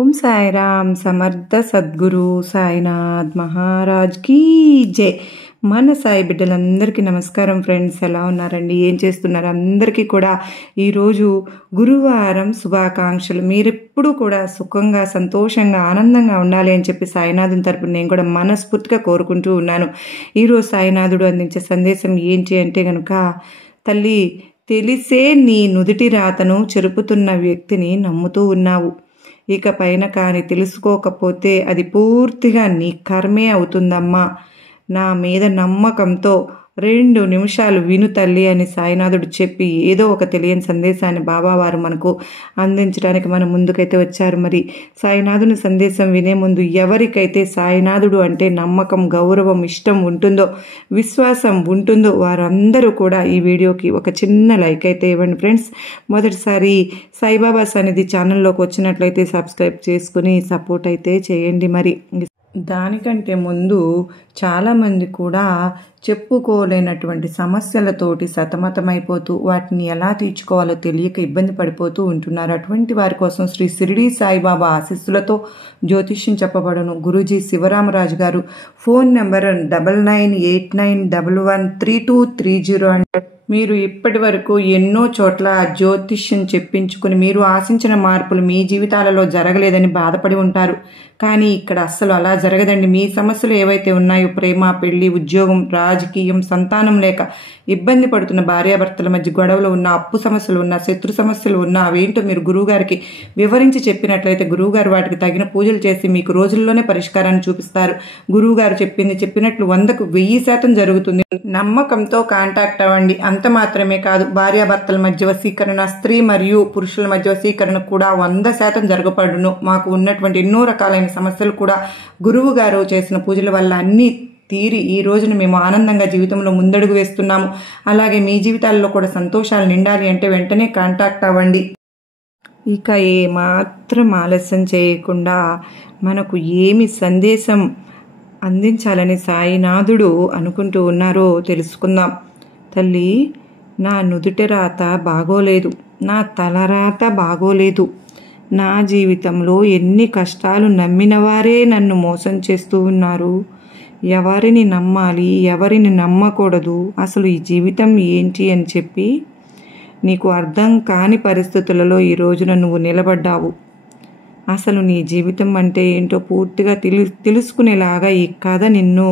ఓం సాయిరామ్ సమర్థ సద్గురు సాయినాథ్ మహారాజ్ కీ జై. మన సాయి బిడ్డలందరికీ నమస్కారం ఫ్రెండ్స్. ఎలా ఉన్నారండి? ఏం చేస్తున్నారు? అందరికీ కూడా ఈరోజు గురువారం శుభాకాంక్షలు. మీరెప్పుడు కూడా సుఖంగా, సంతోషంగా, ఆనందంగా ఉండాలి అని చెప్పి సాయినాథుని తరపున నేను కూడా మనస్ఫూర్తిగా కోరుకుంటూ ఉన్నాను. ఈరోజు సాయినాథుడు అందించే సందేశం ఏంటి అంటే కనుక, తల్లి, తెలిసే నీ నుదుటి రాతను చెరుపుతున్న వ్యక్తిని నమ్ముతూ ఉన్నావు. ఇక పైన కానీ తెలుసుకోకపోతే అది పూర్తిగా నీ కర్మే అవుతుందమ్మా. నా మీద నమ్మకంతో 2 నిమిషాలు విను తల్లి అని సాయినాథుడు చెప్పి ఏదో ఒక తెలియని సందేశాన్ని బాబావారు మనకు అందించడానికి మన ముందుకైతే వచ్చారు. మరి సాయినాథుని సందేశం వినే ముందు ఎవరికైతే సాయినాథుడు అంటే నమ్మకం, గౌరవం, ఇష్టం ఉంటుందో, విశ్వాసం ఉంటుందో వారందరూ కూడా ఈ వీడియోకి ఒక చిన్న లైక్ అయితే ఇవ్వండి ఫ్రెండ్స్. మొదటిసారి సాయిబాబా సన్నిధి ఛానల్లోకి వచ్చినట్లయితే సబ్స్క్రైబ్ చేసుకుని సపోర్ట్ అయితే చేయండి. మరి దానికంటే ముందు చాలామంది కూడా చెప్పుకోలేనటువంటి సమస్యలతోటి సతమతమైపోతూ వాటిని ఎలా తీర్చుకోవాలో తెలియక ఇబ్బంది పడిపోతూ ఉంటున్నారు. అటువంటి వారి కోసం శ్రీ షిరిడి సాయిబాబా ఆశీస్సులతో జ్యోతిష్యం చెప్పబడును. గురూజీ శివరామరాజు గారు. ఫోన్ నెంబర్ 9989113230 అంటే మీరు ఇప్పటి వరకు ఎన్నో చోట్ల జ్యోతిష్యం చెప్పించుకుని మీరు ఆశించిన మార్పులు మీ జీవితాలలో జరగలేదని బాధపడి ఉంటారు. కానీ ఇక్కడ అస్సలు అలా జరగదండి. మీ సమస్యలు ఏవైతే ఉన్నాయో, ప్రేమ, పెళ్లి, ఉద్యోగం, రాజకీయం, సంతానం లేక ఇబ్బంది పడుతున్న భార్యాభర్తల మధ్య గొడవలు ఉన్న, అప్పు సమస్యలు ఉన్న, శత్రు సమస్యలు ఉన్న, అవేంటో మీరు గురువుగారికి వివరించి చెప్పినట్లయితే గురువుగారు వాటికి తగిన పూజలు చేసి మీకు రోజుల్లోనే పరిష్కారాన్ని చూపిస్తారు. గురువుగారు చెప్పినట్లు 100కు 1000% జరుగుతుంది. నమ్మకంతో కాంటాక్ట్ అవ్వండి. అంత మాత్రమే కాదు, భార్యాభర్తల మధ్య వశీకరణ, స్త్రీ మరియు పురుషుల మధ్య వశీకరణ కూడా 100% జరగబడును. మాకు ఉన్నటువంటి ఎన్నో రకాలైన సమస్యలు కూడా గురువు గారు చేసిన పూజల వల్ల అన్ని తీరి ఈ రోజున మేము ఆనందంగా జీవితంలో ముందడుగు వేస్తున్నాము. అలాగే మీ జీవితాల్లో కూడా సంతోషాలు నిండాలి అంటే వెంటనే కాంటాక్ట్ అవ్వండి. ఇక ఏమాత్రం ఆలస్యం చేయకుండా మనకు ఏమి సందేశం అందించాలని సాయినాథుడు అనుకుంటూ ఉన్నారో తెలుసుకుందాం. తల్లి, నా నుదుటి రాత బాగోలేదు, నా తలరాత బాగోలేదు. నా జీవితంలో ఎన్ని కష్టాలు, నమ్మిన వారే నన్ను మోసం చేస్తూ ఉన్నారు. ఎవరిని నమ్మాలి, ఎవరిని నమ్మకూడదు, అసలు ఈ జీవితం ఏంటి అని చెప్పి నీకు అర్థం కాని పరిస్థితులలో ఈ రోజున నువ్వు నిలబడ్డావు. అసలు నీ జీవితం అంటే ఏంటో పూర్తిగా తెలుసుకునేలాగా ఈ కథ నిన్ను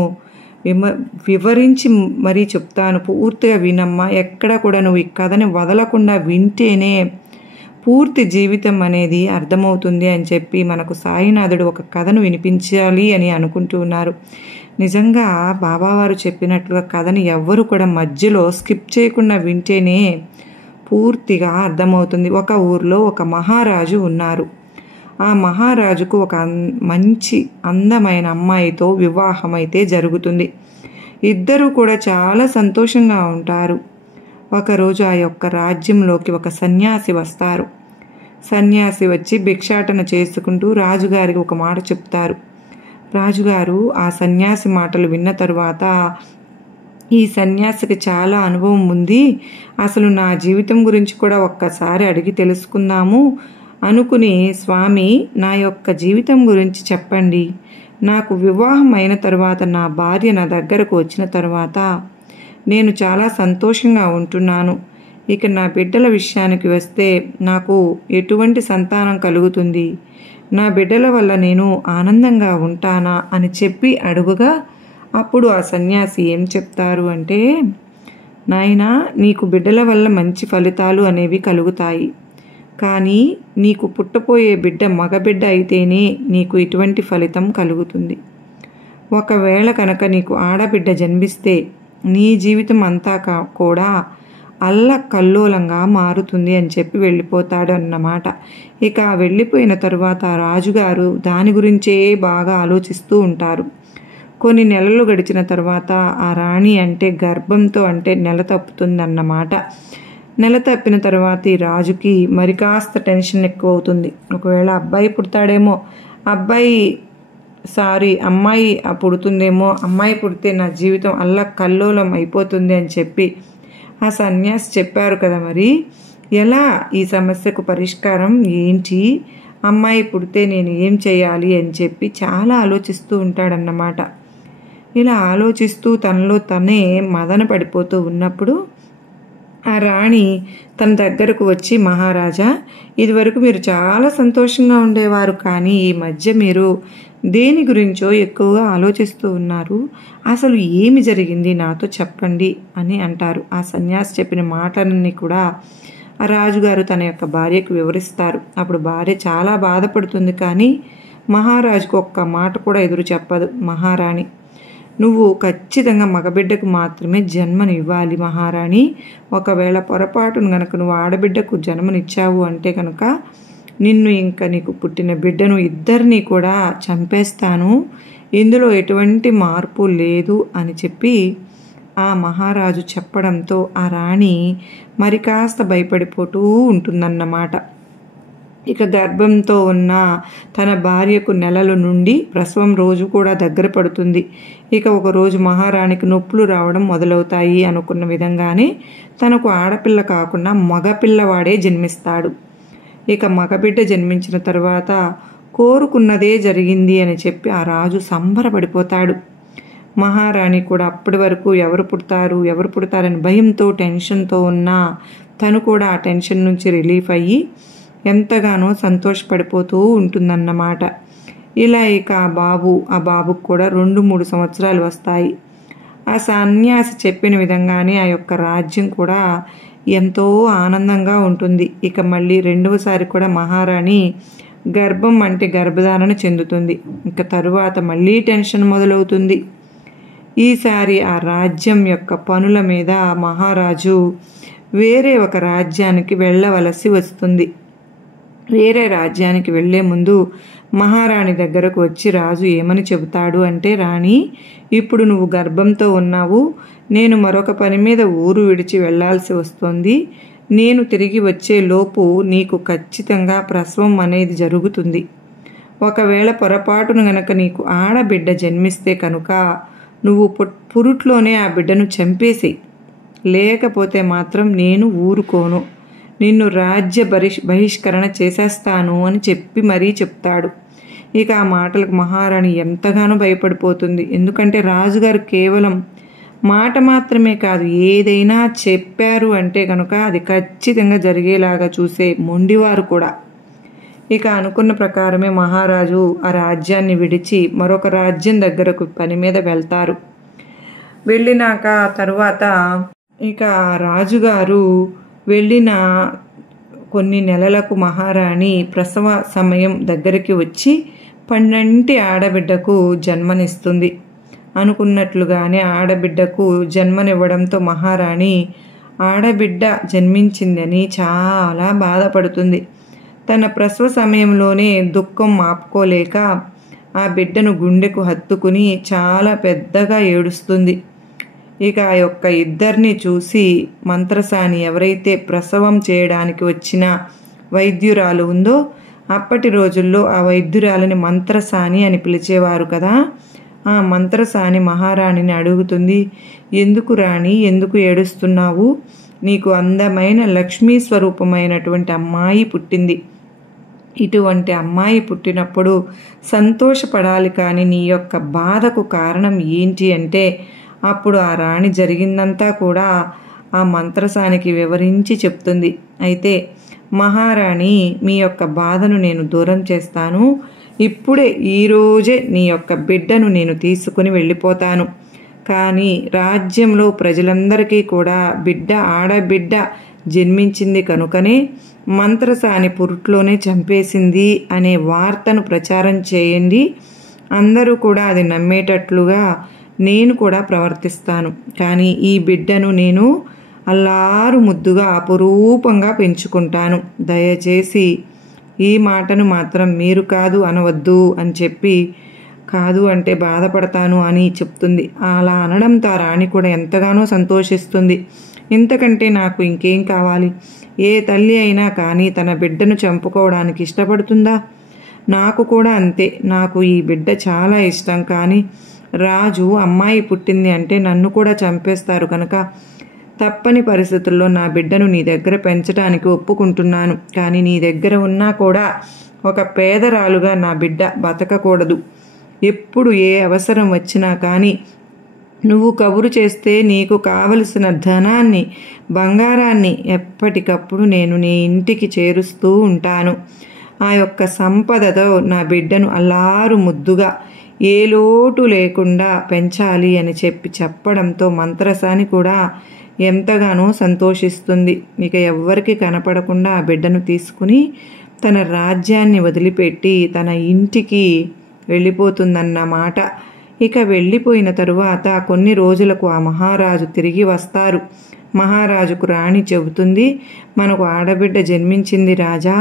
వివరించి మరీ చెప్తాను. పూర్తిగా వినమ్మా. ఎక్కడ కూడా నువ్వు ఈ కథని వదలకుండా వింటేనే పూర్తి జీవితం అనేది అర్థమవుతుంది అని చెప్పి మనకు సాయినాథుడు ఒక కథను వినిపించాలి అని అనుకుంటూ ఉన్నారు. నిజంగా బాబావారు చెప్పినట్లుగా కథని ఎవ్వరు కూడా మధ్యలో స్కిప్ చేయకుండా వింటేనే పూర్తిగా అర్థమవుతుంది. ఒక ఊర్లో ఒక మహారాజు ఉన్నారు. ఆ మహారాజుకు ఒక మంచి అందమైన అమ్మాయితో వివాహం అయితే జరుగుతుంది. ఇద్దరూ కూడా చాలా సంతోషంగా ఉంటారు. ఒకరోజు ఆ యొక్క రాజ్యంలోకి ఒక సన్యాసి వస్తారు. సన్యాసి వచ్చి భిక్షాటన చేసుకుంటూ రాజుగారికి ఒక మాట చెప్తారు. రాజుగారు ఆ సన్యాసి మాటలు విన్న తరువాత, ఈ సన్యాసికి చాలా అనుభవం ఉంది, అసలు నా జీవితం గురించి కూడా ఒక్కసారి అడిగి తెలుసుకుందాము అనుకుని, స్వామి, నా యొక్క జీవితం గురించి చెప్పండి. నాకు వివాహం అయిన తర్వాత నా భార్య నా దగ్గరకు వచ్చిన తర్వాత నేను చాలా సంతోషంగా ఉంటున్నాను. ఇక నా బిడ్డల విషయానికి వస్తే నాకు ఎటువంటి సంతానం కలుగుతుంది, నా బిడ్డల వల్ల నేను ఆనందంగా ఉంటానా అని చెప్పి అడుగుగా, అప్పుడు ఆ సన్యాసి ఏం చెప్తారు అంటే, నాయనా, నీకు బిడ్డల వల్ల మంచి ఫలితాలు అనేవి కలుగుతాయి. కానీ నీకు పుట్టపోయే బిడ్డ మగబిడ్డ అయితేనే నీకు ఇటువంటి ఫలితం కలుగుతుంది. ఒకవేళ కనుక నీకు ఆడబిడ్డ జన్మిస్తే నీ జీవితం అంతా కూడా అల్లకల్లోలంగా మారుతుంది అని చెప్పి వెళ్ళిపోతాడు అన్నమాట. ఇక వెళ్ళిపోయిన తరువాత రాజుగారు దాని గురించే బాగా ఆలోచిస్తూ ఉంటారు. కొన్ని నెలలు గడిచిన తర్వాత ఆ రాణి అంటే గర్భంతో అంటే నెల తప్పుతుంది అన్నమాట. నెల తప్పిన తర్వాత ఈ రాజుకి మరి కాస్త టెన్షన్ ఎక్కువ అవుతుంది. ఒకవేళ అబ్బాయి పుడతాడేమో, అమ్మాయి పుడుతుందేమో, అమ్మాయి పుడితే నా జీవితం అల్లకల్లోలం అయిపోతుంది అని చెప్పి ఆ సన్యాసి చెప్పారు కదా. మరి ఎలా ఈ సమస్యకు పరిష్కారం ఏంటి అమ్మాయి పుడితే నేను ఏం చేయాలి అని చెప్పి చాలా ఆలోచిస్తూ ఉంటాడన్నమాట. ఇలా ఆలోచిస్తూ తనలో తనే మదన పడిపోతూ ఉన్నప్పుడు ఆ రాణి తన దగ్గరకు వచ్చి, మహారాజా, ఇదివరకు మీరు చాలా సంతోషంగా ఉండేవారు, కానీ ఈ మధ్య మీరు దేని గురించో ఎక్కువగా ఆలోచిస్తూ ఉన్నారు. అసలు ఏమి జరిగింది నాతో చెప్పండి అని అంటారు. ఆ సన్యాసి చెప్పిన మాటలన్నీ కూడా ఆ రాజుగారు తన యొక్క భార్యకు వివరిస్తారు. అప్పుడు భార్య చాలా బాధపడుతుంది, కానీ మహారాజుకు ఒక్క మాట కూడా ఎదురు చెప్పదు. మహారాణి, నువ్వు ఖచ్చితంగా మగబిడ్డకు మాత్రమే జన్మనివ్వాలి మహారాణి. ఒకవేళ పొరపాటును గనక నువ్వు ఆడబిడ్డకు జన్మనిచ్చావు అంటే కనుక నిన్ను ఇంకా నీకు పుట్టిన బిడ్డను ఇద్దరిని కూడా చంపేస్తాను. ఇందులో ఎటువంటి మార్పు లేదు అని చెప్పి ఆ మహారాజు చెప్పడంతో ఆ రాణి మరి కాస్త భయపడిపోతూ ఉంటుందన్నమాట. ఇక గర్భంతో ఉన్న తన భార్యకు నెలల నుండి ప్రసవం రోజు కూడా దగ్గర పడుతుంది. ఇక ఒకరోజు మహారాణికి నొప్పులు రావడం మొదలవుతాయి. అనుకున్న విధంగానే తనకు ఆడపిల్ల కాకుండా మగపిల్లవాడే జన్మిస్తాడు. ఇక మగబిడ్డ జన్మించిన తర్వాత కోరుకున్నదే జరిగింది అని చెప్పి ఆ రాజు సంబరపడిపోతాడు. మహారాణి కూడా అప్పటి వరకు ఎవరు పుడతారని భయంతో టెన్షన్తో ఉన్నా తను కూడా ఆ టెన్షన్ నుంచి రిలీఫ్ అయ్యి ఎంతగానో సంతోషపడిపోతూ ఉంటుందన్నమాట. ఇలా ఇక ఆ బాబుకు కూడా 2-3 సంవత్సరాలు వస్తాయి. ఆ సన్యాసి చెప్పిన విధంగానే ఆ యొక్క రాజ్యం కూడా ఎంతో ఆనందంగా ఉంటుంది. ఇక మళ్ళీ రెండవసారి కూడా మహారాణి గర్భం అంటే గర్భధారణ చెందుతుంది. ఇక తరువాత మళ్ళీ టెన్షన్ మొదలవుతుంది. ఈసారి ఆ రాజ్యం యొక్క పనుల మీద మహారాజు వేరే ఒక రాజ్యానికి వెళ్ళవలసి వస్తుంది. వేరే రాజ్యానికి వెళ్లే ముందు మహారాణి దగ్గరకు వచ్చి రాజు ఏమని చెబుతాడు అంటే, రాణి, ఇప్పుడు నువ్వు గర్భంతో ఉన్నావు. నేను మరొక పని మీద ఊరు విడిచి వెళ్లాల్సి వస్తుంది. నేను తిరిగి వచ్చే లోపు నీకు ఖచ్చితంగా ప్రసవం అనేది జరుగుతుంది. ఒకవేళ పొరపాటును గనక నీకు ఆడబిడ్డ జన్మిస్తే కనుక నువ్వు పురుట్లోనే ఆ బిడ్డను చంపేసి, లేకపోతే మాత్రం నేను ఊరుకోను, నిన్ను రాజ్య బహిష్కరణ చేసేస్తాను అని చెప్పి మరీ చెప్తాడు. ఇక ఆ మాటలకు మహారాణి ఎంతగానో భయపడిపోతుంది. ఎందుకంటే రాజుగారు కేవలం మాట మాత్రమే కాదు, ఏదైనా చెప్పారు అంటే కనుక అది ఖచ్చితంగా జరిగేలాగా చూసే మొండివారు కూడా. ఇక అనుకున్న ప్రకారమే మహారాజు ఆ రాజ్యాన్ని విడిచి మరొక రాజ్యం దగ్గరకు పని మీద వెళ్తారు. వెళ్ళినాక తరువాత ఇక రాజుగారు వెళ్ళిన కొన్ని నెలలకు మహారాణి ప్రసవ సమయం దగ్గరికి వచ్చి 12 ఆడబిడ్డకు జన్మనిస్తుంది. అనుకున్నట్లుగానే ఆడబిడ్డకు జన్మనివ్వడంతో మహారాణి ఆడబిడ్డ జన్మించిందని చాలా బాధపడుతుంది. తన ప్రసవ సమయంలోనే దుఃఖం ఆపుకోలేక ఆ బిడ్డను గుండెకు హత్తుకుని చాలా పెద్దగా ఏడుస్తుంది. ఇక ఆ యొక్క ఇద్దరిని చూసి మంత్రసాని, ఎవరైతే ప్రసవం చేయడానికి వచ్చిన వైద్యురాలు ఉందో, అప్పటి రోజుల్లో ఆ వైద్యురాలని మంత్రసాని అని పిలిచేవారు కదా, ఆ మంత్రసాని మహారాణిని అడుగుతుంది, ఎందుకు రాణి, ఎందుకు ఏడుస్తున్నావు? నీకు అందమైన లక్ష్మీ స్వరూపమైనటువంటి అమ్మాయి పుట్టింది. ఇటువంటి అమ్మాయి పుట్టినప్పుడు సంతోషపడాలి, కానీ నీ యొక్క బాధకు కారణం ఏంటి అంటే అప్పుడు ఆ రాణి జరిగిందంతా కూడా ఆ మంత్రసానికి వివరించి చెప్తుంది. అయితే మహారాణి, మీ యొక్క బాధను నేను దూరం చేస్తాను. ఇప్పుడే ఈరోజే నీ యొక్క బిడ్డను నేను తీసుకుని వెళ్ళిపోతాను. కానీ రాజ్యంలో ప్రజలందరికీ కూడా ఆడబిడ్డ జన్మించింది కనుకనే మంత్రసాని పురుట్లోనే చంపేసింది అనే వార్తను ప్రచారం చేయండి. అందరూ కూడా అది నమ్మేటట్లుగా నేను కూడా ప్రవర్తిస్తాను. కానీ ఈ బిడ్డను నేను అల్లారు ముద్దుగా అపురూపంగా పెంచుకుంటాను. దయచేసి ఈ మాటను మాత్రం మీరు కాదు అనవద్దు అని చెప్పి, కాదు అంటే బాధపడతాను అని చెప్తుంది. అలా అనడంతో ఆ రాణి కూడా ఎంతగానో సంతోషిస్తుంది. ఇంతకంటే నాకు ఇంకేం కావాలి? ఏ తల్లి అయినా కానీ తన బిడ్డను చంపుకోవడానికి ఇష్టపడుతుందా? నాకు కూడా అంతే. నాకు ఈ బిడ్డ చాలా ఇష్టం. కానీ రాజు అమ్మాయి పుట్టింది అంటే నన్ను కూడా చంపేస్తారు కనుక తప్పని పరిస్థితుల్లో నా బిడ్డను నీ దగ్గర పెంచడానికి ఒప్పుకుంటున్నాను. కానీ నీ దగ్గర ఉన్నా కూడా ఒక పేదరాలుగా నా బిడ్డ బతకకూడదు. ఎప్పుడు ఏ అవసరం వచ్చినా కానీ నువ్వు కబురు చేస్తే నీకు కావలసిన ధనాన్ని, బంగారాన్ని ఎప్పటికప్పుడు నేను నీ ఇంటికి చేరుస్తూ ఉంటాను. ఆ యొక్క సంపదతో నా బిడ్డను అల్లారు ముద్దుగా ఏ లోటు లేకుండా పెంచాలి అని చెప్పడంతో మంత్రసాని కూడా ఎంతగానో సంతోషిస్తుంది. ఇక ఎవ్వరికి కనపడకుండా ఆ బిడ్డను తీసుకుని తన రాజ్యాన్ని వదిలిపెట్టి తన ఇంటికి వెళ్ళిపోతుందన్నమాట. ఇక వెళ్ళిపోయిన తరువాత కొన్ని రోజులకు ఆ మహారాజు తిరిగి వస్తారు. మహారాజుకు రాణి చెబుతుంది, మనకు ఆడబిడ్డ జన్మించింది రాజా.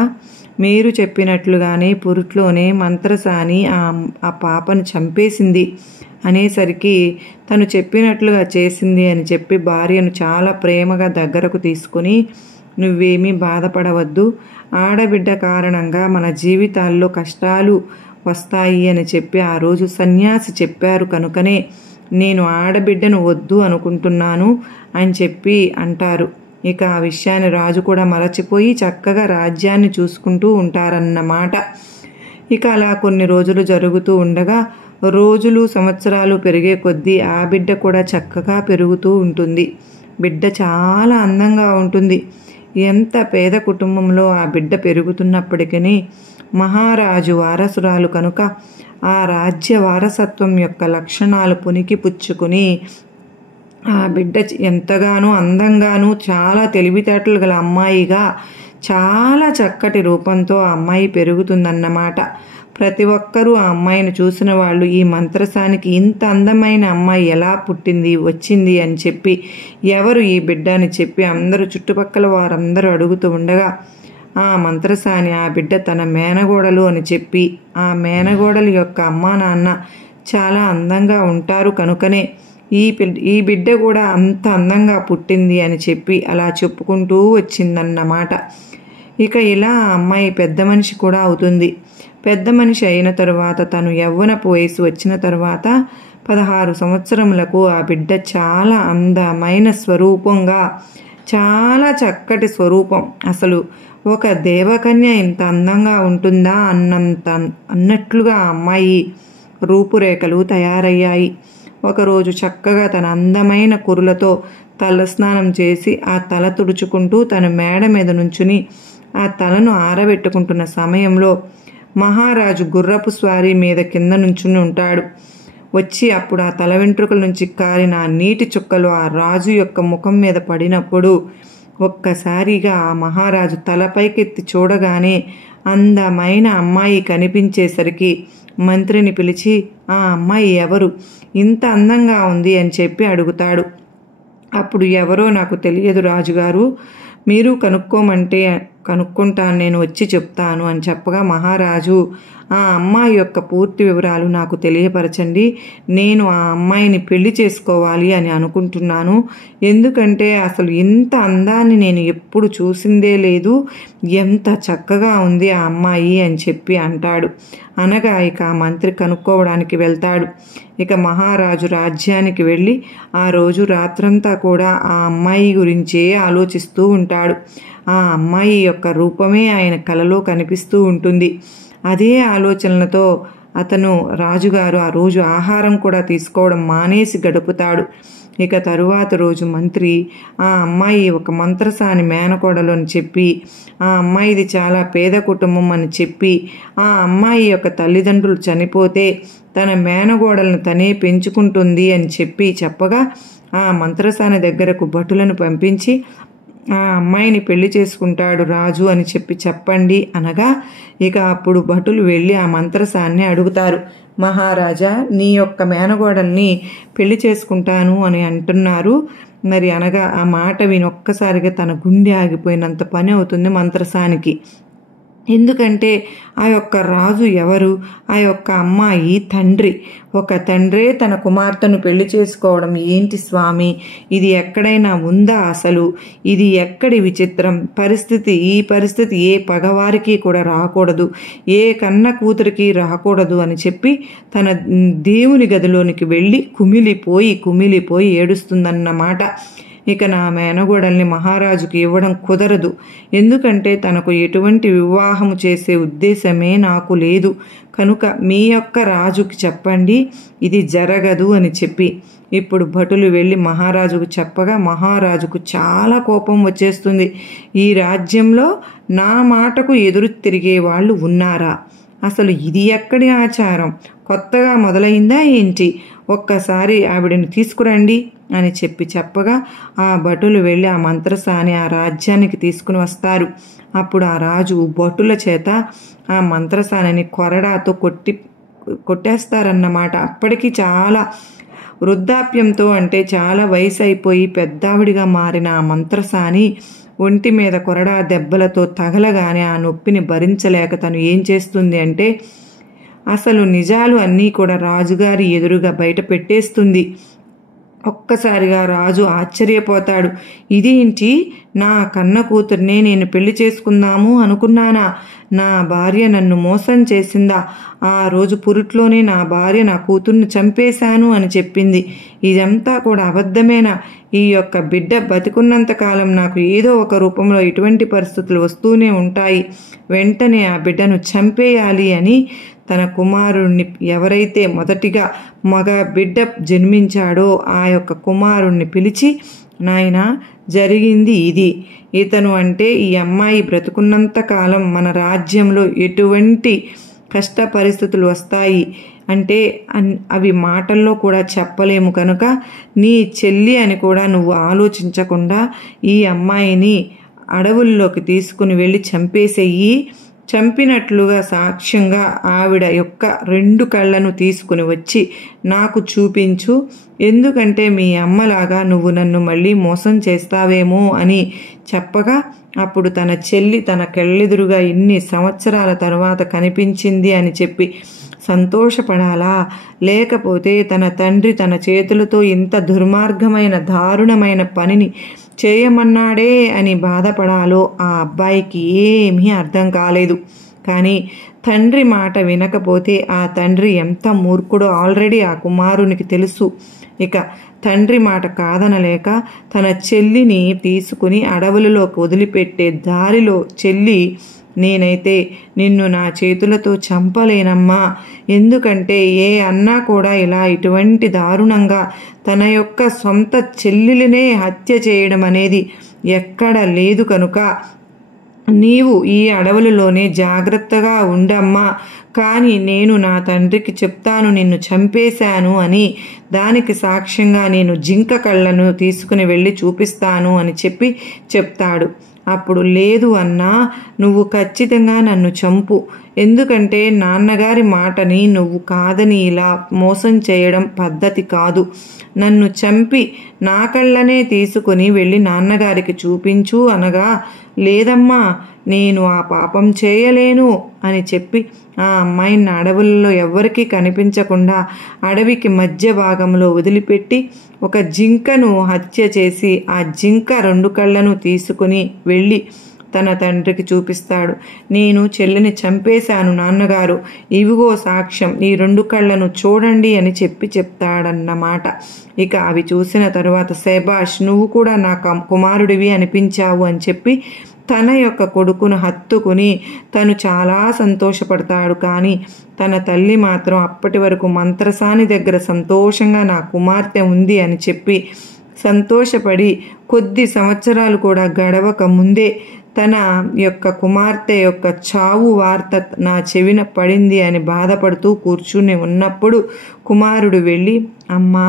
మీరు చెప్పినట్లుగానే పురుట్లోనే మంత్రసాని ఆ పాపను చంపేసింది అనేసరికి తను చెప్పినట్లుగా చేసింది అని చెప్పి భార్యను చాలా ప్రేమగా దగ్గరకు తీసుకుని, నువ్వేమీ బాధపడవద్దు, ఆడబిడ్డ కారణంగా మన జీవితాల్లో కష్టాలు వస్తాయి అని చెప్పి ఆ రోజు సన్యాసి చెప్పారు కనుకనే నేను ఆడబిడ్డను వద్దు అనుకుంటున్నాను అని చెప్పి అంటారు. ఇక ఆ విషయాన్ని రాజు కూడా మరచిపోయి చక్కగా రాజ్యాన్ని చూసుకుంటూ ఉంటారన్నమాట. ఇక అలా కొన్ని రోజులు జరుగుతూ ఉండగా రోజులు సంవత్సరాలు పెరిగే కొద్దీ ఆ బిడ్డ కూడా చక్కగా పెరుగుతూ ఉంటుంది. బిడ్డ చాలా అందంగా ఉంటుంది. ఎంత పేద కుటుంబంలో ఆ బిడ్డ పెరుగుతున్నప్పటికీ మహారాజు వారసురాలు కనుక ఆ రాజ్య వారసత్వం యొక్క లక్షణాలు పునికి పుచ్చుకుని ఆ బిడ్డ ఎంతగానో అందంగానూ చాలా తెలివితేటలు గల అమ్మాయిగా చాలా చక్కటి రూపంతో ఆ అమ్మాయి పెరుగుతుందన్నమాట. ప్రతి ఒక్కరూ ఆ అమ్మాయిని చూసిన వాళ్ళు ఈ మంత్రసానికి ఇంత అందమైన అమ్మాయి ఎలా పుట్టింది వచ్చింది అని చెప్పి ఎవరు ఈ బిడ్డ అని చెప్పి అందరూ చుట్టుపక్కల వారందరూ అడుగుతూ ఉండగా ఆ మంత్రసాని ఆ బిడ్డ తన మేనగోడలు అని చెప్పి ఆ మేనగోడలి యొక్క అమ్మా నాన్న చాలా అందంగా ఉంటారు కనుకనే ఈ బిడ్డ కూడా అంత అందంగా పుట్టింది అని చెప్పి అలా చెప్పుకుంటూ వచ్చిందన్నమాట. ఇక ఇలా ఆ అమ్మాయి పెద్ద మనిషి కూడా అవుతుంది. పెద్ద మనిషి అయిన తరువాత తను యవ్వనపు వయసు వచ్చిన తరువాత 16 సంవత్సరములకు ఆ బిడ్డ చాలా అందమైన స్వరూపంగా, చాలా చక్కటి స్వరూపం, అసలు ఒక దేవకన్య ఇంత అందంగా ఉంటుందా అన్నట్లుగా ఆ అమ్మాయి రూపురేఖలు తయారయ్యాయి. ఒకరోజు చక్కగా తన అందమైన కురులతో తలస్నానం చేసి ఆ తల తుడుచుకుంటూ తన మేడ మీద నుంచుని ఆ తలను ఆరబెట్టుకుంటున్న సమయంలో మహారాజు గుర్రపు స్వారీ మీద కింద నుంచుని ఉంటాడు. వచ్చి అప్పుడు ఆ తల వెంట్రుకల నుంచి కారిన ఆ నీటి చుక్కలు ఆ రాజు యొక్క ముఖం మీద పడినప్పుడు ఒక్కసారిగా ఆ మహారాజు తలపైకెత్తి చూడగానే అందమైన అమ్మాయి కనిపించేసరికి మంత్రిని పిలిచి ఆ అమ్మాయి ఎవరు, ఇంత అందంగా ఉంది అని చెప్పి అడుగుతాడు. అప్పుడు ఎవరో నాకు తెలియదు రాజుగారు, మీరు కనుక్కోమంటే కనుక్కుంటాను, నేను వచ్చి చెప్తాను అని చెప్పగా మహారాజు ఆ అమ్మాయి యొక్క పూర్తి వివరాలు నాకు తెలియపరచండి, నేను ఆ అమ్మాయిని పెళ్లి చేసుకోవాలి అని అనుకుంటున్నాను. ఎందుకంటే అసలు ఇంత అందాన్ని నేను ఎప్పుడు చూసిందే లేదు, ఎంత చక్కగా ఉంది ఆ అమ్మాయి అని చెప్పి అంటాడు. అనగా ఇక ఆ మంత్రి కనుక్కోవడానికి వెళ్తాడు. ఇక మహారాజు రాజ్యానికి వెళ్ళి ఆ రోజు రాత్రంతా కూడా ఆ అమ్మాయి గురించే ఆలోచిస్తూ ఉంటాడు. ఆ అమ్మాయి యొక్క రూపమే ఆయన కలలో కనిపిస్తూ ఉంటుంది. అదే ఆలోచనలతో అతను రాజుగారు ఆ రోజు ఆహారం కూడా తీసుకోవడం మానేసి గడుపుతాడు. ఇక తరువాత రోజు మంత్రి ఆ అమ్మాయి ఒక మంత్రసాని మేనకోడలు అని చెప్పి ఆ అమ్మాయిది చాలా పేద కుటుంబం అని చెప్పి ఆ అమ్మాయి యొక్క తల్లిదండ్రులు చనిపోతే తన మేనగోడలను తనే పెంచుకుంటుంది అని చెప్పగా ఆ మంత్రసాని దగ్గరకు భటులను పంపించి ఆ అమ్మాయిని పెళ్లి చేసుకుంటాడు రాజు అని చెప్పండి అనగా ఇక అప్పుడు భటులు వెళ్ళి ఆ మంత్రసాన్ని అడుగుతారు. మహారాజా, నీ యొక్క మేనగోడల్ని పెళ్లి చేసుకుంటాను అని అంటున్నారు. మరి అనగా ఆ మాట విని ఒక్కసారిగా తన గుండె ఆగిపోయినంత పని అవుతుంది మంత్రసానికి. ఎందుకంటే ఆ యొక్క రాజు ఎవరు, ఆ యొక్క అమ్మాయి తండ్రి. ఒక తండ్రే తన కుమార్తెను పెళ్లి చేసుకోవడం ఏంటి స్వామి, ఇది ఎక్కడైనా ఉందా అసలు, ఇది ఎక్కడి విచిత్రం ఈ పరిస్థితి ఏ పగవారికి కూడా రాకూడదు, ఏ కన్న కూతురికి రాకూడదు అని చెప్పి తన దేవుని గదిలోనికి వెళ్ళి కుమిలిపోయి ఏడుస్తుందన్నమాట. ఇక నా మేనగోడల్ని మహారాజుకి ఇవ్వడం కుదరదు. ఎందుకంటే తనకు ఎటువంటి వివాహము చేసే ఉద్దేశమే నాకు లేదు. కనుక మీ యొక్క రాజుకి చెప్పండి, ఇది జరగదు అని చెప్పి. ఇప్పుడు భటులు వెళ్ళి మహారాజుకు చెప్పగా మహారాజుకు చాలా కోపం వచ్చేస్తుంది. ఈ రాజ్యంలో నా మాటకు ఎదురు తిరిగే వాళ్ళు ఉన్నారా? అసలు ఇది ఎక్కడి ఆచారం? కొత్తగా మొదలైందా ఏంటి? ఒక్కసారి ఆవిడని తీసుకురండి అని చెప్పగా ఆ భటులు వెళ్ళి ఆ మంత్రసాని ఆ రాజ్యానికి తీసుకుని వస్తారు. అప్పుడు ఆ రాజు భటుల చేత ఆ మంత్రసానిని కొరడాతో కొట్టేస్తారన్నమాట. అప్పటికి చాలా వృద్ధాప్యంతో, అంటే చాలా వయసు అయిపోయి పెద్దావిడిగా మారిన ఆ మంత్రసాని ఒంటి మీద కొరడా దెబ్బలతో తగలగానే ఆ నొప్పిని భరించలేక తను ఏం చేస్తుంది అంటే అసలు నిజాలు అన్నీ కూడా రాజుగారి ఎదురుగా బయట పెట్టేస్తుంది. ఒక్కసారిగా రాజు ఆశ్చర్యపోతాడు. ఇదేంటి, నా కన్న కూతుర్నే నేను పెళ్లి చేసుకుందాము అనుకున్నానా? నా భార్య నన్ను మోసం చేసిందా? ఆ రోజు పురిట్లోనే నా భార్య నా కూతుర్ని చంపేశాను అని చెప్పింది. ఇదంతా కూడా అబద్ధమేనా? ఈ యొక్క బిడ్డ బతికున్నంత కాలం నాకు ఏదో ఒక రూపంలో ఇటువంటి పరిస్థితులు వస్తూనే ఉంటాయి. వెంటనే ఆ బిడ్డను చంపేయాలి అని తన కుమారుణ్ణి, ఎవరైతే మొదటిగా మగ బిడ్డ జన్మించాడో ఆ యొక్క కుమారుణ్ణి పిలిచి, నాయనా జరిగింది ఇది. ఇతను అంటే ఈ అమ్మాయి బ్రతుకున్నంత కాలం మన రాజ్యంలో ఎటువంటి కష్ట పరిస్థితులు వస్తాయి అంటే అవి మాటల్లో కూడా చెప్పలేము. కనుక నీ చెల్లి అని కూడా నువ్వు ఆలోచించకుండా ఈ అమ్మాయిని అడవుల్లోకి తీసుకుని వెళ్ళి చంపేసేయి. చంపినట్లుగా సాక్ష్యంగా ఆవిడ యొక్క 2 కళ్ళను తీసుకుని వచ్చి నాకు చూపించు. ఎందుకంటే మీ అమ్మలాగా నువ్వు నన్ను మళ్ళీ మోసం చేస్తావేమో అని చెప్పగా అప్పుడు తన చెల్లి తన కళ్ళెదురుగా ఇన్ని సంవత్సరాల తర్వాత కనిపించింది అని చెప్పి సంతోషపడాలా? లేకపోతే తన తండ్రి తన చేతులతో ఇంత దుర్మార్గమైన దారుణమైన పనిని చేయమన్నాడే అని బాధపడాలో ఆ అబ్బాయికి ఏమీ అర్థం కాలేదు. కానీ తండ్రి మాట వినకపోతే ఆ తండ్రి ఎంత మూర్ఖుడో ఆల్రెడీ ఆ కుమారునికి తెలుసు. ఇక తండ్రి మాట కాదనలేక తన చెల్లిని తీసుకుని అడవులలోకి వదిలిపెట్టే దారిలో చెల్లి, నేనైతే నిన్ను నా చేతులతో చంపలేనమ్మా. ఎందుకంటే ఏ అన్నా కూడా ఇలా ఇటువంటి దారుణంగా తన యొక్క సొంత చెల్లెలినే హత్య చేయడం అనేది ఎక్కడ లేదు. కనుక నీవు ఈ అడవులలోనే జాగ్రత్తగా ఉండమ్మా. కానీ నేను నా తండ్రికి చెప్తాను నిన్ను చంపేశాను అని. దానికి సాక్ష్యంగా నేను జింక కళ్ళను తీసుకుని వెళ్ళి చూపిస్తాను అని చెప్తాడు. అప్పుడు లేదు అన్నా, నువ్వు ఖచ్చితంగా నన్ను చంపు. ఎందుకంటే నాన్నగారి మాటని నువ్వు కాదని ఇలా మోసం చేయడం పద్ధతి కాదు. నన్ను చంపి నా కళ్ళనే తీసుకుని వెళ్ళి నాన్నగారికి చూపించు అనగా, లేదమ్మా నేను ఆ పాపం చేయలేను అని చెప్పి ఆ అమ్మాయిని అడవులలో ఎవ్వరికీ కనిపించకుండా అడవికి మధ్య భాగంలో వదిలిపెట్టి ఒక జింకను హత్య చేసి ఆ జింక 2 కళ్ళను తీసుకుని వెళ్ళి తన తండ్రికి చూపిస్తాడు. నేను చెల్లిని చంపేశాను నాన్నగారు, ఇవిగో సాక్ష్యం, ఈ 2 కళ్ళను చూడండి అని చెప్తాడన్నమాట. ఇక అవి చూసిన తరువాత శభాష్, నువ్వు కూడా నా కుమారుడివి అనిపించావు అని చెప్పి తన యొక్క కొడుకును హత్తుకుని తను చాలా సంతోషపడతాడు. కానీ తన తల్లి మాత్రం అప్పటి వరకు మంత్రసాని దగ్గర సంతోషంగా నా కుమార్తె ఉంది అని చెప్పి సంతోషపడి కొద్ది సంవత్సరాలు కూడా గడవక ముందే తన యొక్క కుమార్తె యొక్క చావు వార్త నా చెవిన పడింది అని బాధపడుతూ కూర్చుని ఉన్నప్పుడు కుమారుడు వెళ్ళి, అమ్మా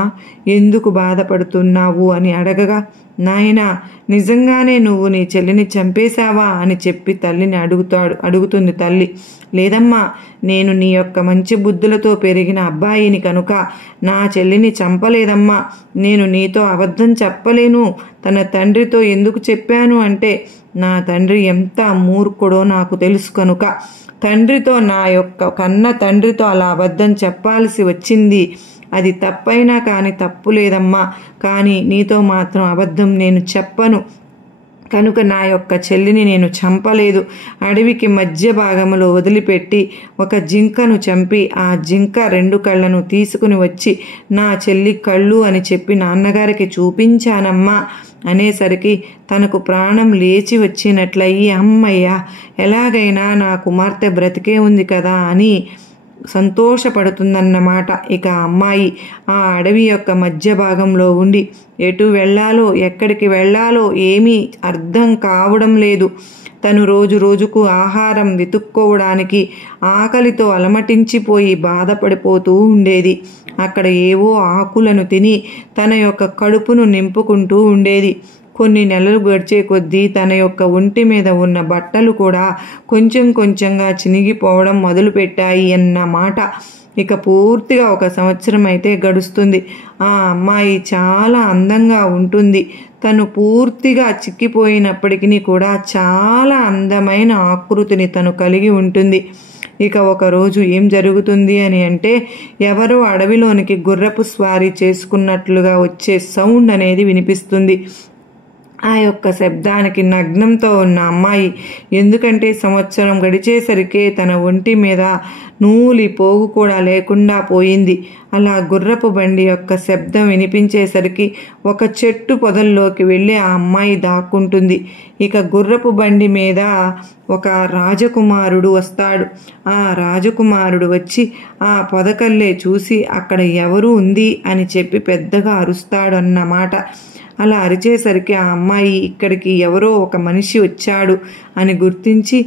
ఎందుకు బాధపడుతున్నావు అని అడగగా, నాయనా నిజంగానే నువ్వు నీ చెల్లిని చంపేశావా అని చెప్పి తల్లిని అడుగుతుంది తల్లి. లేదమ్మా, నేను నీ యొక్క మంచి బుద్ధులతో పెరిగిన అబ్బాయిని కనుక నా చెల్లిని చంపలేదమ్మా. నేను నీతో అబద్ధం చెప్పలేను. తన తండ్రితో ఎందుకు చెప్పాను అంటే నా తండ్రి ఎంత మూర్ఖుడో నాకు తెలుసు. కనుక తండ్రితో, నా యొక్క కన్న తండ్రితో అలా అబద్ధం చెప్పాల్సి వచ్చింది. అది తప్పైనా కానీ తప్పు లేదమ్మా. కానీ నీతో మాత్రం అబద్ధం నేను చెప్పను. కనుక నా యొక్క చెల్లిని నేను చంపలేదు. అడవికి మధ్య భాగంలో వదిలిపెట్టి ఒక జింకను చంపి ఆ జింక 2 కళ్ళను తీసుకుని వచ్చి నా చెల్లి కళ్ళు అని చెప్పి నాన్నగారికి చూపించానమ్మా. అనేసరికి తనకు ప్రాణం లేచి వచ్చినట్లయి, అమ్మయ్య, ఎలాగైనా నా కుమార్తె బ్రతికే ఉంది కదా అని సంతోషపడుతుందన్నమాట. ఇక అమ్మాయి ఆ అడవి యొక్క మధ్య భాగంలో ఉండి ఎటు వెళ్ళాలో ఎక్కడికి వెళ్ళాలో ఏమీ అర్థం కావడం లేదు. తను రోజు రోజుకు ఆహారం వెతుక్కోవడానికి ఆకలితో అలమటించిపోయి బాధపడిపోతూ ఉండేది. అక్కడ ఏవో ఆకులను తిని తన యొక్క కడుపును నింపుకుంటూ ఉండేది. కొన్ని నెలలు గడిచే కొద్దీ తన యొక్క ఒంటి మీద ఉన్న బట్టలు కూడా కొంచెం కొంచెంగా చినిగిపోవడం మొదలుపెట్టాయి అన్నమాట. ఇక పూర్తిగా 1 సంవత్సరం అయితే గడుస్తుంది. ఆ అమ్మాయి చాలా అందంగా ఉంటుంది. తను పూర్తిగా చిక్కిపోయినప్పటికీ కూడా చాలా అందమైన ఆకృతిని తను కలిగి ఉంటుంది. ఇక ఒకరోజు ఏం జరుగుతుంది అని అంటే, ఎవరో అడవిలోనికి గుర్రపు స్వారీ చేసుకున్నట్లుగా వచ్చే సౌండ్ అనేది వినిపిస్తుంది. ఆ యొక్క శబ్దానికి నగ్నంతో ఉన్న అమ్మాయి, ఎందుకంటే సంవత్సరం గడిచేసరికే తన ఒంటి మీద నూలి పోగు కూడా లేకుండా పోయింది. అలా గుర్రపు బండి యొక్క శబ్దం వినిపించేసరికి ఒక చెట్టు పొదల్లోకి వెళ్ళి ఆ అమ్మాయి దాక్కుంటుంది. ఇక గుర్రపు బండి మీద ఒక రాజకుమారుడు వస్తాడు. ఆ రాజకుమారుడు వచ్చి ఆ పొదకల్లే చూసి అక్కడ ఎవరు ఉంది అని చెప్పి పెద్దగా అరుస్తాడు అన్నమాట. అలా అరిచేసరికి ఆ అమ్మాయి ఇక్కడికి ఎవరో ఒక మనిషి వచ్చాడు అని గుర్తించి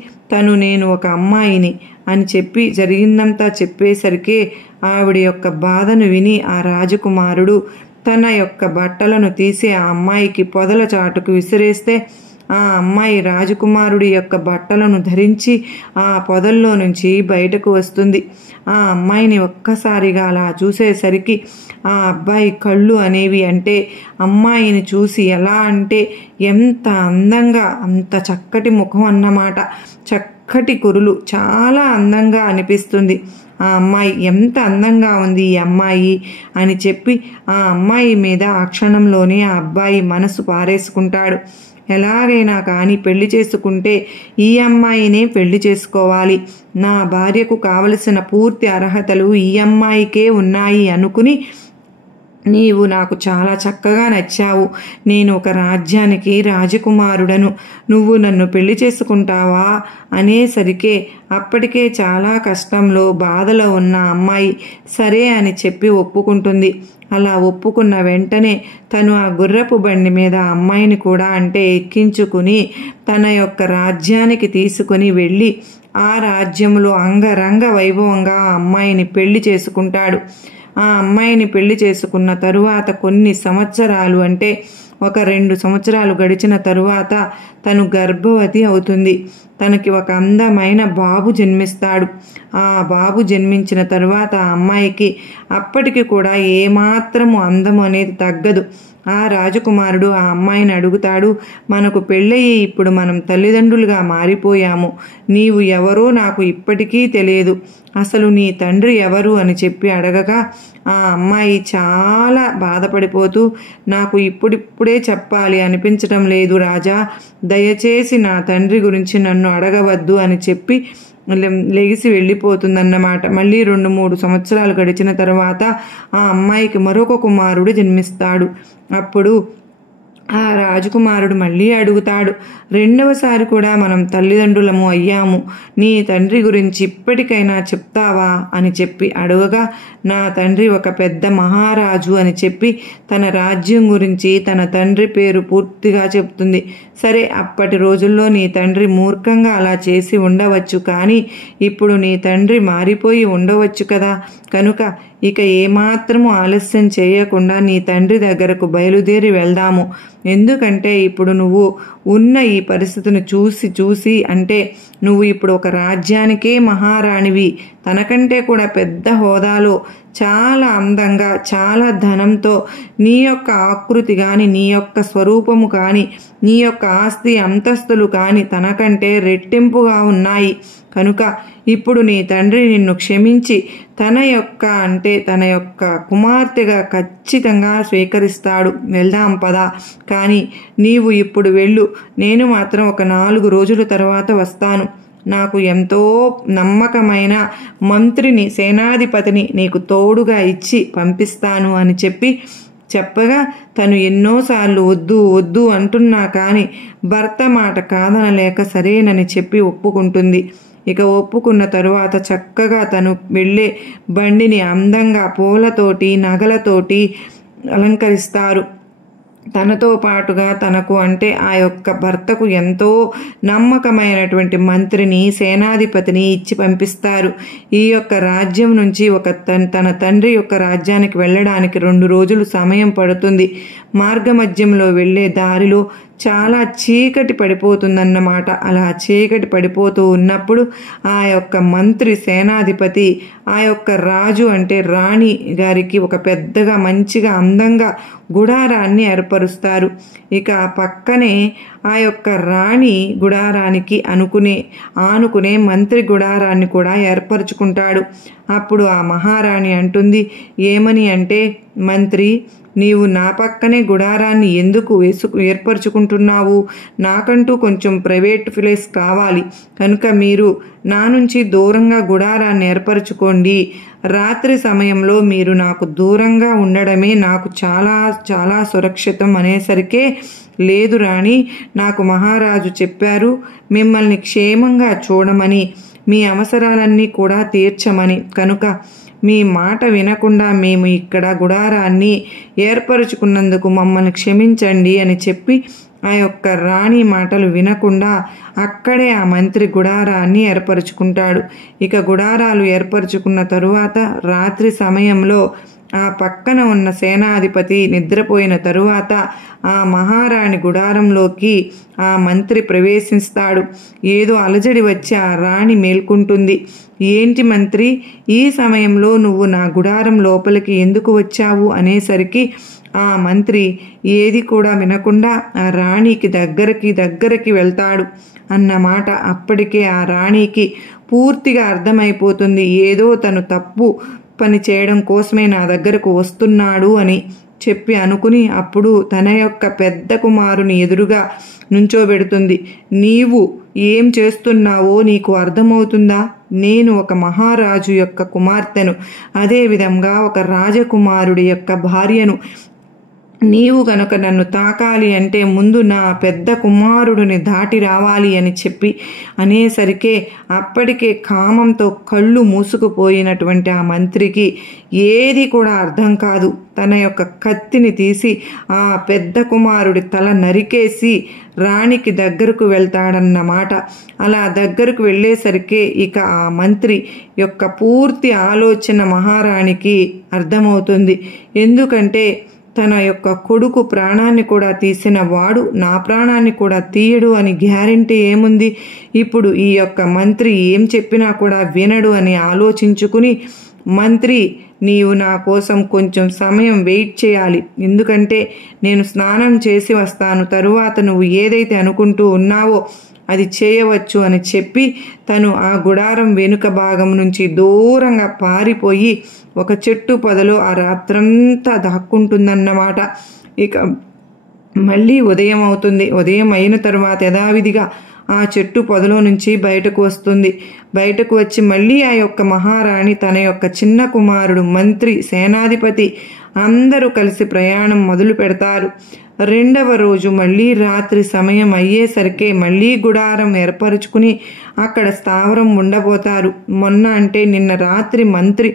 నేను ఒక అమ్మాయిని అని చెప్పి జరిగిందంతా చెప్పేసరికి ఆవిడ యొక్క బాధను విని ఆ రాజకుమారుడు తన యొక్క బట్టలను తీసి ఆ అమ్మాయికి పొదల చాటుకు విసిరేస్తే ఆ అమ్మాయి రాజకుమారుడి యొక్క బట్టలను ధరించి ఆ పొదల్లో నుంచి బయటకు వస్తుంది. ఆ అమ్మాయిని ఒక్కసారిగా అలా చూసేసరికి ఆ అబ్బాయి కళ్ళు అనేవి అంటే అమ్మాయిని చూసి ఎలా అంటే ఎంత అందంగా, అంత చక్కటి ముఖం అన్నమాట, చక్కటి కురులు, చాలా అందంగా అనిపిస్తుంది. ఆ అమ్మాయి ఎంత అందంగా ఉంది ఈ అమ్మాయి అని చెప్పి ఆ అమ్మాయి మీద ఆ క్షణంలోనే ఆ అబ్బాయి మనసు పారేసుకుంటాడు. ఎలాగైనా కానీ పెళ్లి చేసుకుంటే ఈ అమ్మాయినే పెళ్లి చేసుకోవాలి, నా భార్యకు కావలసిన పూర్తి అర్హతలు ఈ అమ్మాయికే ఉన్నాయి అనుకుని, నీవు నాకు చాలా చక్కగా నచ్చావు, నేను ఒక రాజ్యానికి రాజకుమారుడను, నువ్వు నన్ను పెళ్లి చేసుకుంటావా అనేసరికే అప్పటికే చాలా కష్టంలో బాధలో ఉన్న అమ్మాయి సరే అని చెప్పి ఒప్పుకుంటుంది. అలా ఒప్పుకున్న వెంటనే తను ఆ గుర్రపు బండి మీద అమ్మాయిని కూడా అంటే ఎక్కించుకుని తన యొక్క రాజ్యానికి తీసుకుని వెళ్ళి ఆ రాజ్యంలో అంగరంగ వైభవంగా ఆ అమ్మాయిని పెళ్లి చేసుకుంటాడు. ఆ అమ్మాయిని పెళ్లి చేసుకున్న తరువాత కొన్ని సంవత్సరాలు అంటే ఒక 2 సంవత్సరాలు గడిచిన తరువాత తను గర్భవతి అవుతుంది. తనకి ఒక అందమైన బాబు జన్మిస్తాడు. ఆ బాబు జన్మించిన తరువాత ఆ అమ్మాయికి అప్పటికి కూడా ఏమాత్రము అందము అనేది తగ్గదు. ఆ రాజకుమారుడు ఆ అమ్మాయిని అడుగుతాడు, మనకు పెళ్ళయి ఇప్పుడు మనం తల్లిదండ్రులుగా మారిపోయాము, నీవు ఎవరో నాకు ఇప్పటికీ తెలియదు, అసలు నీ తండ్రి ఎవరు అని చెప్పి అడగగా ఆ అమ్మాయి చాలా బాధపడిపోతూ, నాకు ఇప్పుడిప్పుడే చెప్పాలి అనిపించటం లేదు రాజా, దయచేసి నా తండ్రి గురించి నన్ను అడగవద్దు అని చెప్పి లెగిసి వెళ్ళిపోతుందన్నమాట. మళ్ళీ 2-3 సంవత్సరాలు గడిచిన తర్వాత ఆ అమ్మాయికి మరొక కుమారుడు జన్మిస్తాడు. అప్పుడు ఆ రాజకుమారుడు మళ్ళీ అడుగుతాడు, రెండవసారి కూడా మనం తల్లిదండ్రులము అయ్యాము, నీ తండ్రి గురించి ఇప్పటికైనా చెప్తావా అని చెప్పి అడగగా నా తండ్రి ఒక పెద్ద మహారాజు అని చెప్పి తన రాజ్యం గురించి తన తండ్రి పేరు పూర్తిగా చెప్తుంది. సరే, అప్పటి రోజుల్లో నీ తండ్రి మూర్ఖంగా అలా చేసి ఉండవచ్చు, కానీ ఇప్పుడు నీ తండ్రి మారిపోయి ఉండవచ్చు కదా, కనుక ఇక ఏమాత్రము ఆలస్యం చేయకుండా నీ తండ్రి దగ్గరకు బయలుదేరి వెళ్దాము. ఎందుకంటే ఇప్పుడు నువ్వు ఉన్న ఈ పరిస్థితిని చూసి అంటే నువ్వు ఇప్పుడు ఒక రాజ్యానికే మహారాణివి, తనకంటే కూడా పెద్ద హోదాలో చాలా అందంగా చాలా ధనంతో నీ యొక్క ఆకృతి కానీ నీ యొక్క స్వరూపము కానీ నీ యొక్క ఆస్తి అంతస్తులు కానీ తనకంటే రెట్టింపుగా ఉన్నాయి. కనుక ఇప్పుడు నీ తండ్రి నిన్ను క్షమించి తన యొక్క కుమార్తెగా ఖచ్చితంగా స్వీకరిస్తాడు. వెళ్దాం పదా, కానీ నీవు ఇప్పుడు వెళ్ళు, నేను మాత్రం ఒక 4 రోజుల తర్వాత వస్తాను. నాకు ఎంతో నమ్మకమైన మంత్రిని, సేనాధిపతిని నీకు తోడుగా ఇచ్చి పంపిస్తాను అని చెప్పి చెప్పగా తను ఎన్నోసార్లు వద్దు వద్దు అంటున్నా కానీ భర్త మాట కాదనలేక సరేనని చెప్పి ఒప్పుకుంటుంది. ఇక ఒప్పుకున్న తరువాత చక్కగా తను వెళ్ళే బండిని అందంగా పూలతోటి నగలతోటి అలంకరిస్తారు. తనతో పాటుగా తనకు అంటే ఆ యొక్క భర్తకు ఎంతో నమ్మకమైనటువంటి మంత్రిని సేనాధిపతిని ఇచ్చి పంపిస్తారు. ఈ యొక్క రాజ్యం నుంచి తన తండ్రి యొక్క రాజ్యానికి వెళ్ళడానికి 2 రోజులు సమయం పడుతుంది. మార్గమధ్యంలో వెళ్ళే దారిలో చాలా చీకటి పడిపోతుందన్నమాట. అలా చీకటి పడిపోతూ ఉన్నప్పుడు ఆ యొక్క మంత్రి సేనాధిపతి ఆ యొక్క రాజు అంటే రాణి గారికి ఒక పెద్దగా మంచిగా అందంగా గుడారాన్ని ఏర్పరుస్తారు. ఇక పక్కనే ఆ యొక్క రాణి గుడారానికి ఆనుకునే మంత్రి గుడారాన్ని కూడా ఏర్పరచుకుంటాడు. అప్పుడు ఆ మహారాణి అంటుంది, ఏమని అంటే, మంత్రి నీవు నా పక్కనే గుడారాన్ని ఎందుకు ఏర్పరచుకుంటున్నావు? నాకంటూ కొంచెం ప్రైవేట్ ప్లేస్ కావాలి కనుక మీరు నా నుంచి దూరంగా గుడారాన్ని ఏర్పరచుకోండి. రాత్రి సమయంలో మీరు నాకు దూరంగా ఉండడమే నాకు చాలా చాలా సురక్షితం అనేసరికే, లేదు రాణి, నాకు మహారాజు చెప్పారు మిమ్మల్ని క్షేమంగా చూడమని, మీ అవసరాలన్నీ కూడా తీర్చమని, కనుక మీ మాట వినకుండా మేము ఇక్కడ గుడారాన్ని ఏర్పరచుకున్నందుకు మమ్మల్ని క్షమించండి అని చెప్పి ఆ యొక్క రాణి మాటలు వినకుండా అక్కడే ఆ మంత్రి గుడారాన్ని ఏర్పరచుకుంటాడు. ఇక గుడారాలు ఏర్పరచుకున్న తరువాత రాత్రి సమయంలో ఆ పక్కన ఉన్న సేనాధిపతి నిద్రపోయిన తరువాత ఆ మహారాణి గుడారంలోకి ఆ మంత్రి ప్రవేశిస్తాడు. ఏదో అలజడి వచ్చి ఆ రాణి మేల్కొంటుంది. ఏంటి మంత్రి, ఈ సమయంలో నువ్వు నా గుడారం లోపలికి ఎందుకు వచ్చావు అనేసరికి ఆ మంత్రి ఏది కూడా వినకుండా ఆ రాణికి దగ్గరికి వెళ్తాడు అన్నమాట. అప్పటికే ఆ రాణికి పూర్తిగా అర్థమైపోతుంది, ఏదో తను తప్పు పని చేయడం కోసమే నా దగ్గరకు వస్తున్నాడు అని చెప్పి అనుకుని అప్పుడు తన యొక్క పెద్ద కుమారుని ఎదురుగా నుంచోబెడుతుంది. నీవు ఏం చేస్తున్నావో నీకు అర్థమవుతుందా? నేను ఒక మహారాజు యొక్క కుమార్తెను, అదేవిధంగా ఒక రాజకుమారుడి యొక్క భార్యను. నీవు కనుక నన్ను తాకాలి అంటే ముందు నా పెద్ద కుమారుడిని దాటి రావాలి అని చెప్పి అనేసరికే అప్పటికే కామంతో కళ్ళు మూసుకుపోయినటువంటి ఆ మంత్రికి ఏది కూడా అర్థం కాదు. తన యొక్క కత్తిని తీసి ఆ పెద్ద కుమారుడి తల నరికేసి రాణికి దగ్గరకు వెళ్తాడన్నమాట. అలా దగ్గరకు వెళ్ళేసరికి ఇక ఆ మంత్రి యొక్క పూర్తి ఆలోచన మహారాణికి అర్థమవుతుంది. ఎందుకంటే తన యొక్క కొడుకు ప్రాణాన్ని కూడా తీసిన వాడు నా ప్రాణాన్ని కూడా తీయడు అని గ్యారెంటీ ఏముంది? ఇప్పుడు ఈ యొక్క మంత్రి ఏం చెప్పినా కూడా వినడు అని ఆలోచించుకుని, మంత్రి నీవు నా కోసం కొంచెం సమయం వెయిట్ చేయాలి, ఎందుకంటే నేను స్నానం చేసి వస్తాను, తరువాత నువ్వు ఏదైతే అనుకుంటూ ఉన్నావో అది చేయవచ్చు అని చెప్పి తను ఆ గుడారం వెనుక భాగం నుంచి దూరంగా పారిపోయి ఒక చెట్టు పొదలో ఆ రాత్రంతా దాక్కుంటుందన్నమాట. ఇక మళ్ళీ ఉదయం అవుతుంది. ఉదయం అయిన తర్వాత యథావిధిగా ఆ చెట్టు పొదలో నుంచి బయటకు వస్తుంది. బయటకు వచ్చి మళ్ళీ ఆ యొక్క మహారాణి తన యొక్క చిన్న కుమారుడు మంత్రి సేనాధిపతి అందరూ కలిసి ప్రయాణం మొదలు పెడతారు. 2వ రోజు మళ్ళీ రాత్రి సమయం అయ్యేసరికి మళ్ళీ గుడారం ఏర్పరచుకుని అక్కడ స్థావరం ఉండబోతారు. మొన్న అంటే నిన్న రాత్రి మంత్రి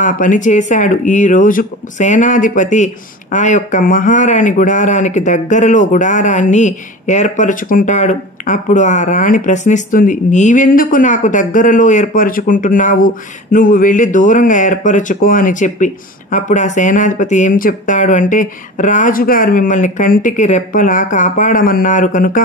ఆ పని చేశాడు. ఈరోజు సేనాధిపతి ఆ యొక్క మహారాణి గుడారానికి దగ్గరలో గుడారాన్ని ఏర్పరచుకుంటాడు. అప్పుడు ఆ రాణి ప్రశ్నిస్తుంది, నీవెందుకు నాకు దగ్గరలో ఏర్పరచుకుంటున్నావు? నువ్వు వెళ్ళి దూరంగా ఏర్పరచుకో అని చెప్పి. అప్పుడు ఆ సేనాధిపతి ఏం చెప్తాడు అంటే, రాజుగారు మిమ్మల్ని కంటికి రెప్పలా కాపాడమన్నారు కనుక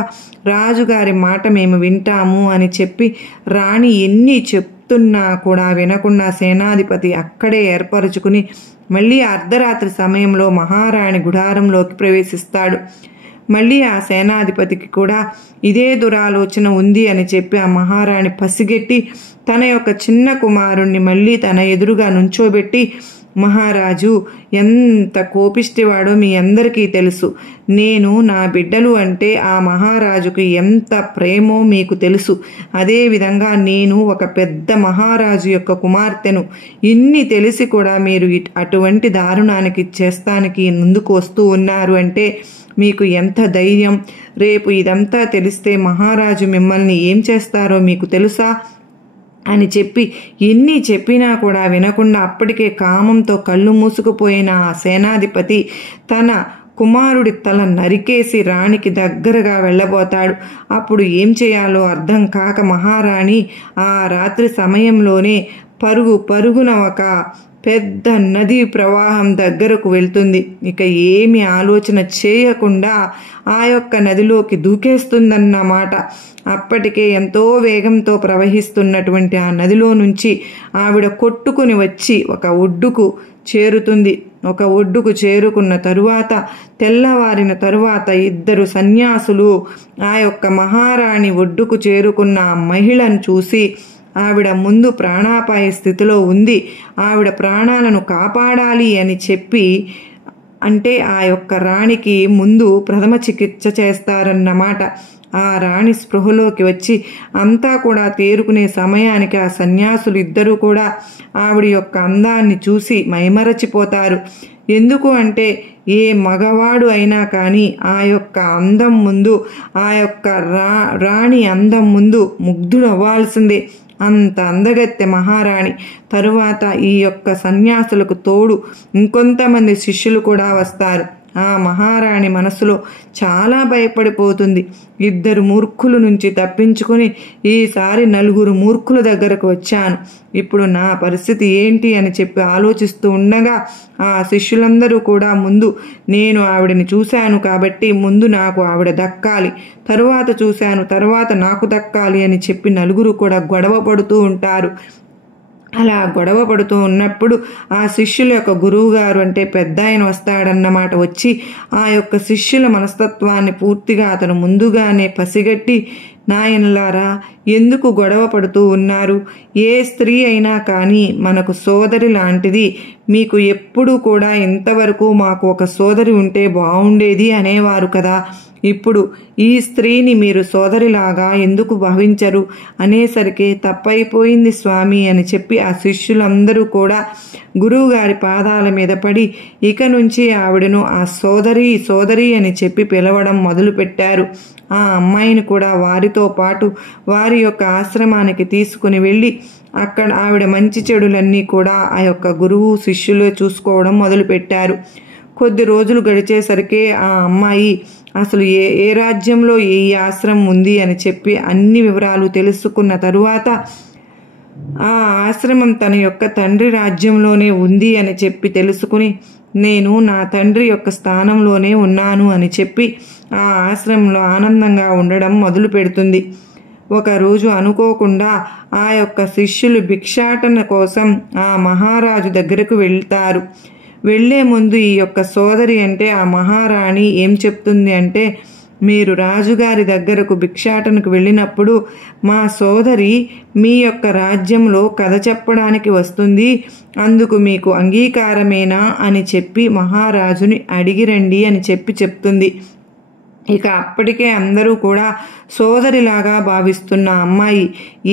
రాజుగారి మాట మేము వింటాము అని చెప్పి రాణి ఎన్ని చెప్తున్నా కూడా వినకుండా సేనాధిపతి అక్కడే ఏర్పరచుకుని మళ్ళీ అర్ధరాత్రి సమయంలో మహారాణి గుడారంలోకి ప్రవేశిస్తాడు. మళ్ళీ ఆ సేనాధిపతికి కూడా ఇదే దురాలోచన ఉంది అని చెప్పి ఆ మహారాణి పసిగెట్టి తన యొక్క చిన్న కుమారుణ్ణి మళ్ళీ తన ఎదురుగా నుంచోబెట్టి మహారాజు ఎంత కోపిష్టివాడో మీ అందరికీ తెలుసు. నేను నా బిడ్డలు అంటే ఆ మహారాజుకు ఎంత ప్రేమో మీకు తెలుసు. అదేవిధంగా నేను ఒక పెద్ద మహారాజు యొక్క కుమార్తెను. ఇన్ని తెలిసి కూడా మీరు అటువంటి దారుణానికి చేస్తానికి ముందుకు వస్తూ ఉన్నారు అంటే మీకు ఎంత ధైర్యం! రేపు ఇదంతా తెలిస్తే మహారాజు మిమ్మల్ని ఏం చేస్తారో మీకు తెలుసా అని చెప్పి ఎన్ని చెప్పినా కూడా వినకుండా అప్పటికే కామంతో కళ్ళు మూసుకుపోయిన ఆ సేనాధిపతి తన కుమారుడి తల నరికేసి రాణికి దగ్గరగా వెళ్ళబోతాడు. అప్పుడు ఏం చేయాలో అర్థం కాక మహారాణి ఆ రాత్రి సమయంలోనే పరుగున ఒక పెద్ద నదీ ప్రవాహం దగ్గరకు వెళ్తుంది. ఇక ఏమి ఆలోచన చేయకుండా ఆ యొక్క నదిలోకి దూకేస్తుందన్నమాట. అప్పటికే ఎంతో వేగంతో ప్రవహిస్తున్నటువంటి ఆ నదిలో నుంచి ఆవిడ కొట్టుకుని వచ్చి ఒక ఒడ్డుకు చేరుతుంది. ఒక ఒడ్డుకు చేరుకున్న తరువాత తెల్లవారిన తరువాత ఇద్దరు సన్యాసులు ఆ యొక్క మహారాణి ఒడ్డుకు చేరుకున్న ఆ మహిళను చూసి ఆవిడ ముందు ప్రాణాపాయ స్థితిలో ఉంది, ఆవిడ ప్రాణాలను కాపాడాలి అని చెప్పి అంటే ఆ యొక్క రాణికి ముందు ప్రథమ చికిత్స చేస్తారన్నమాట. ఆ రాణి స్పృహలోకి వచ్చి అంతా కూడా తేరుకునే సమయానికి ఆ సన్యాసులు ఇద్దరూ కూడా ఆవిడ యొక్క అందాన్ని చూసి మైమరచిపోతారు. ఎందుకు అంటే ఏ మగవాడు అయినా కానీ ఆ యొక్క అందం ముందు, ఆ యొక్క రాణి అందం ముందు ముగ్ధుడవ్వాల్సిందే. అంత అందగత్తె మహారాణి. తరువాత ఈ యొక్క సన్యాసులకు తోడు ఇంకొంతమంది శిష్యులు కూడా వస్తారు. ఆ మహారాణి మనసులో చాలా భయపడిపోతుంది. ఇద్దరు మూర్ఖుల నుంచి తప్పించుకుని ఈసారి నలుగురు మూర్ఖుల దగ్గరకు వచ్చాను, ఇప్పుడు నా పరిస్థితి ఏంటి అని చెప్పి ఆలోచిస్తూ ఉండగా ఆ శిష్యులందరూ కూడా ముందు నేను ఆవిడని చూశాను కాబట్టి ముందు నాకు ఆవిడ దక్కాలి, తరువాత చూశాను తరువాత నాకు దక్కాలి అని చెప్పి నలుగురు కూడా గొడవ పడుతూ ఉంటారు. అలా గొడవ పడుతూ ఉన్నప్పుడు ఆ శిష్యుల యొక్క గురువు గారు అంటే పెద్ద ఆయన వస్తాడన్నమాట. వచ్చి ఆ యొక్క శిష్యుల మనస్తత్వాన్ని పూర్తిగా అతను ముందుగానే పసిగట్టి, నాయనలారా ఎందుకు గొడవ పడుతూ ఉన్నారు? ఏ స్త్రీ అయినా కానీ మనకు సోదరి లాంటిది. మీకు ఎప్పుడూ కూడా ఇంతవరకు మాకు ఒక సోదరి ఉంటే బాగుండేది అనేవారు కదా, ఇప్పుడు ఈ స్త్రీని మీరు సోదరిలాగా ఎందుకు భావించరు అనేసరికి తప్పైపోయింది స్వామి అని చెప్పి ఆ శిష్యులందరూ కూడా గురువుగారి పాదాల మీద పడి ఇక నుంచి ఆవిడను ఆ సోదరి సోదరి అని చెప్పి పిలవడం మొదలుపెట్టారు. ఆ అమ్మాయిని కూడా వారితో పాటు వారి యొక్క ఆశ్రమానికి తీసుకుని వెళ్ళి అక్కడ ఆవిడ మంచి చెడులన్నీ కూడా ఆ యొక్క గురువు శిష్యులే చూసుకోవడం మొదలుపెట్టారు. కొద్ది రోజులు గడిచేసరికి ఆ అమ్మాయి అసలు ఏ రాజ్యంలో ఏ ఆశ్రమం ఉంది అని చెప్పి అన్ని వివరాలు తెలుసుకున్న తరువాత ఆ ఆశ్రమం తన యొక్క తండ్రి రాజ్యంలోనే ఉంది అని చెప్పి తెలుసుకుని నేను నా తండ్రి యొక్క స్థానంలోనే ఉన్నాను అని చెప్పి ఆ ఆశ్రమంలో ఆనందంగా ఉండడం మొదలు పెడుతుంది. ఒకరోజు అనుకోకుండా ఆ యొక్క శిష్యులు భిక్షాటన కోసం ఆ మహారాజు దగ్గరకు వెళ్తారు. వెళ్లే ముందు ఈ యొక్క సోదరి అంటే ఆ మహారాణి ఏం చెప్తుంది అంటే, మీరు రాజుగారి దగ్గరకు భిక్షాటనకు వెళ్ళినప్పుడు మా సోదరి మీ యొక్క రాజ్యంలో కథ చెప్పడానికి వస్తుంది, అందుకు మీకు అంగీకారమేనా అని చెప్పి మహారాజుని అడిగిరండి అని చెప్తుంది. ఇక అప్పటికే అందరూ కూడా సోదరిలాగా భావిస్తున్న అమ్మాయి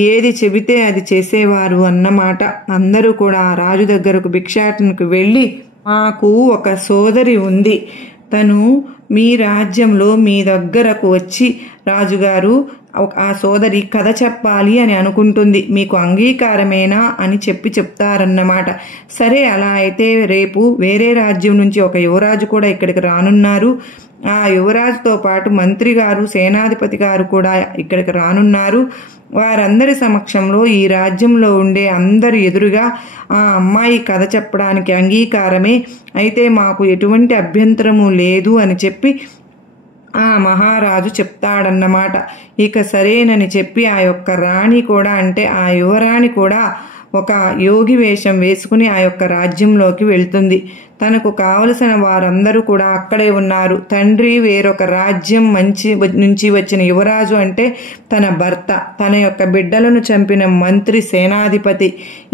ఏది చెబితే అది చేసేవారు అన్నమాట. అందరూ కూడా రాజు దగ్గరకు భిక్షాటనకు వెళ్ళి, మాకు ఒక సోదరి ఉంది, తను మీ రాజ్యంలో మీ దగ్గరకు వచ్చి రాజుగారు ఆ సోదరి కథ చెప్పాలి అని అనుకుంటుంది, మీకు అంగీకారమేనా అని చెప్తారన్నమాట. సరే అలా అయితే రేపు వేరే రాజ్యం నుంచి ఒక యువరాజు కూడా ఇక్కడికి రానున్నారు, ఆ యువరాజుతో పాటు మంత్రి గారు సేనాధిపతి గారు కూడా ఇక్కడికి రానున్నారు, వారందరి సమక్షంలో ఈ రాజ్యంలో ఉండే అందరి ఎదురుగా ఆ అమ్మాయి కథ చెప్పడానికి అంగీకారమే, అయితే మాకు ఎటువంటి అభ్యంతరము లేదు అని చెప్పి ఆ మహారాజు చెప్తాడన్నమాట. ఇక సరేనని చెప్పి ఆ యొక్క రాణి కూడా అంటే ఆ యువరాణి కూడా ఒక యోగి వేషం వేసుకుని ఆ యొక్క రాజ్యంలోకి వెళ్తుంది. తనకు కావలసిన వారందరూ కూడా అక్కడే ఉన్నారు. తండ్రి వేరొక రాజ్యం నుంచి వచ్చిన యువరాజు అంటే తన భర్త, తన యొక్క బిడ్డలను చంపిన మంత్రి, సేనాధిపతి,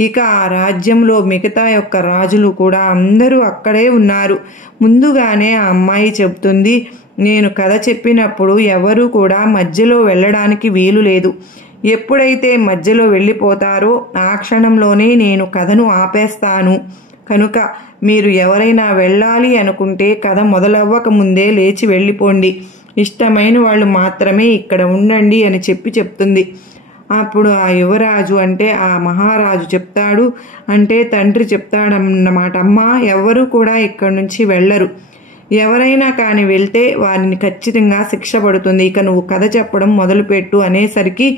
ఇక ఆ రాజ్యంలో మిగతా యొక్క రాజులు కూడా అందరూ అక్కడే ఉన్నారు. ముందుగానే ఆ అమ్మాయి చెబుతుంది, నేను కథ చెప్పినప్పుడు ఎవరూ కూడా మధ్యలో వెళ్ళడానికి వీలు లేదు. ఎప్పుడైతే మధ్యలో వెళ్ళిపోతారో ఆ క్షణంలోనే నేను కథను ఆపేస్తాను. కనుక మీరు ఎవరైనా వెళ్ళాలి అనుకుంటే కథ మొదలవ్వక ముందే లేచి వెళ్ళిపోండి. ఇష్టమైన వాళ్ళు మాత్రమే ఇక్కడ ఉండండి అని చెప్తుంది. అప్పుడు ఆ యువరాజు అంటే ఆ మహారాజు చెప్తాడు, అంటే తండ్రి చెప్తాడన్నమాట, అమ్మా ఎవరు కూడా ఇక్కడి నుంచి వెళ్ళరు. ఎవరైనా కానీ వెళ్తే వారిని ఖచ్చితంగా శిక్ష పడుతుంది. ఇక నువ్వు కథ చెప్పడం మొదలుపెట్టు అనేసరికి